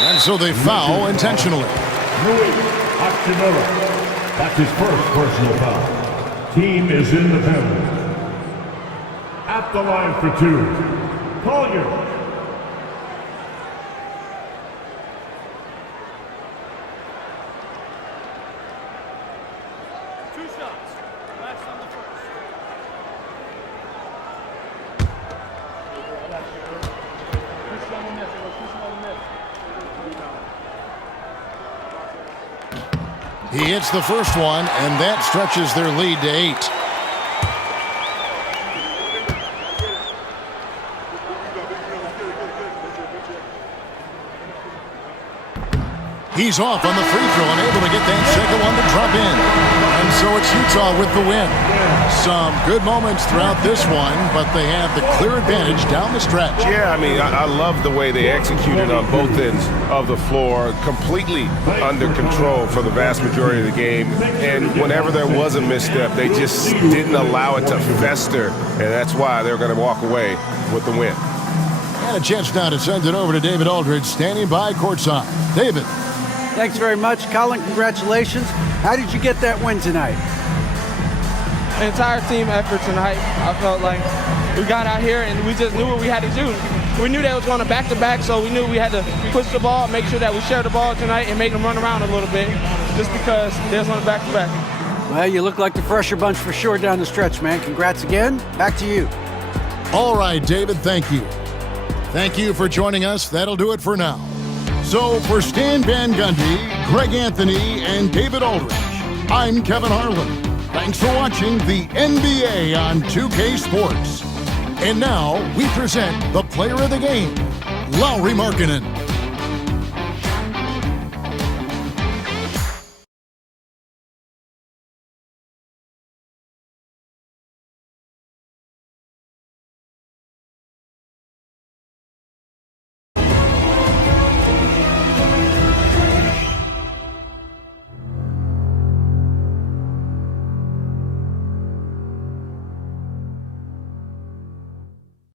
And so they foul intentionally. That's his first personal foul. Team is in the penalty. At the line for two, Collier. He hits the first one, and that stretches their lead to 8. He's off on the free throw and able to get that second one to drop in. And so it's Utah with the win. Some good moments throughout this one, but they have the clear advantage down the stretch. Yeah, I mean, I love the way they executed on both ends of the floor, completely under control for the vast majority of the game. And whenever there was a misstep, they just didn't allow it to fester, and that's why they're going to walk away with the win. And a chance now to send it over to David Aldridge, standing by courtside. David. Thanks very much. Colin, congratulations. How did you get that win tonight? Entire team effort tonight. I felt like we got out here and we just knew what we had to do. We knew they was going to back-to-back, so we knew we had to push the ball, make sure that we shared the ball tonight and make them run around a little bit just because they was on a back-to-back. Well, you look like the fresher bunch for sure down the stretch, man. Congrats again. Back to you. All right, David, thank you. Thank you for joining us. That'll do it for now. So for Stan Van Gundy, Greg Anthony, and David Aldridge, I'm Kevin Harlan. Thanks for watching the NBA on 2K Sports. And now we present the player of the game, Lauri Markkanen.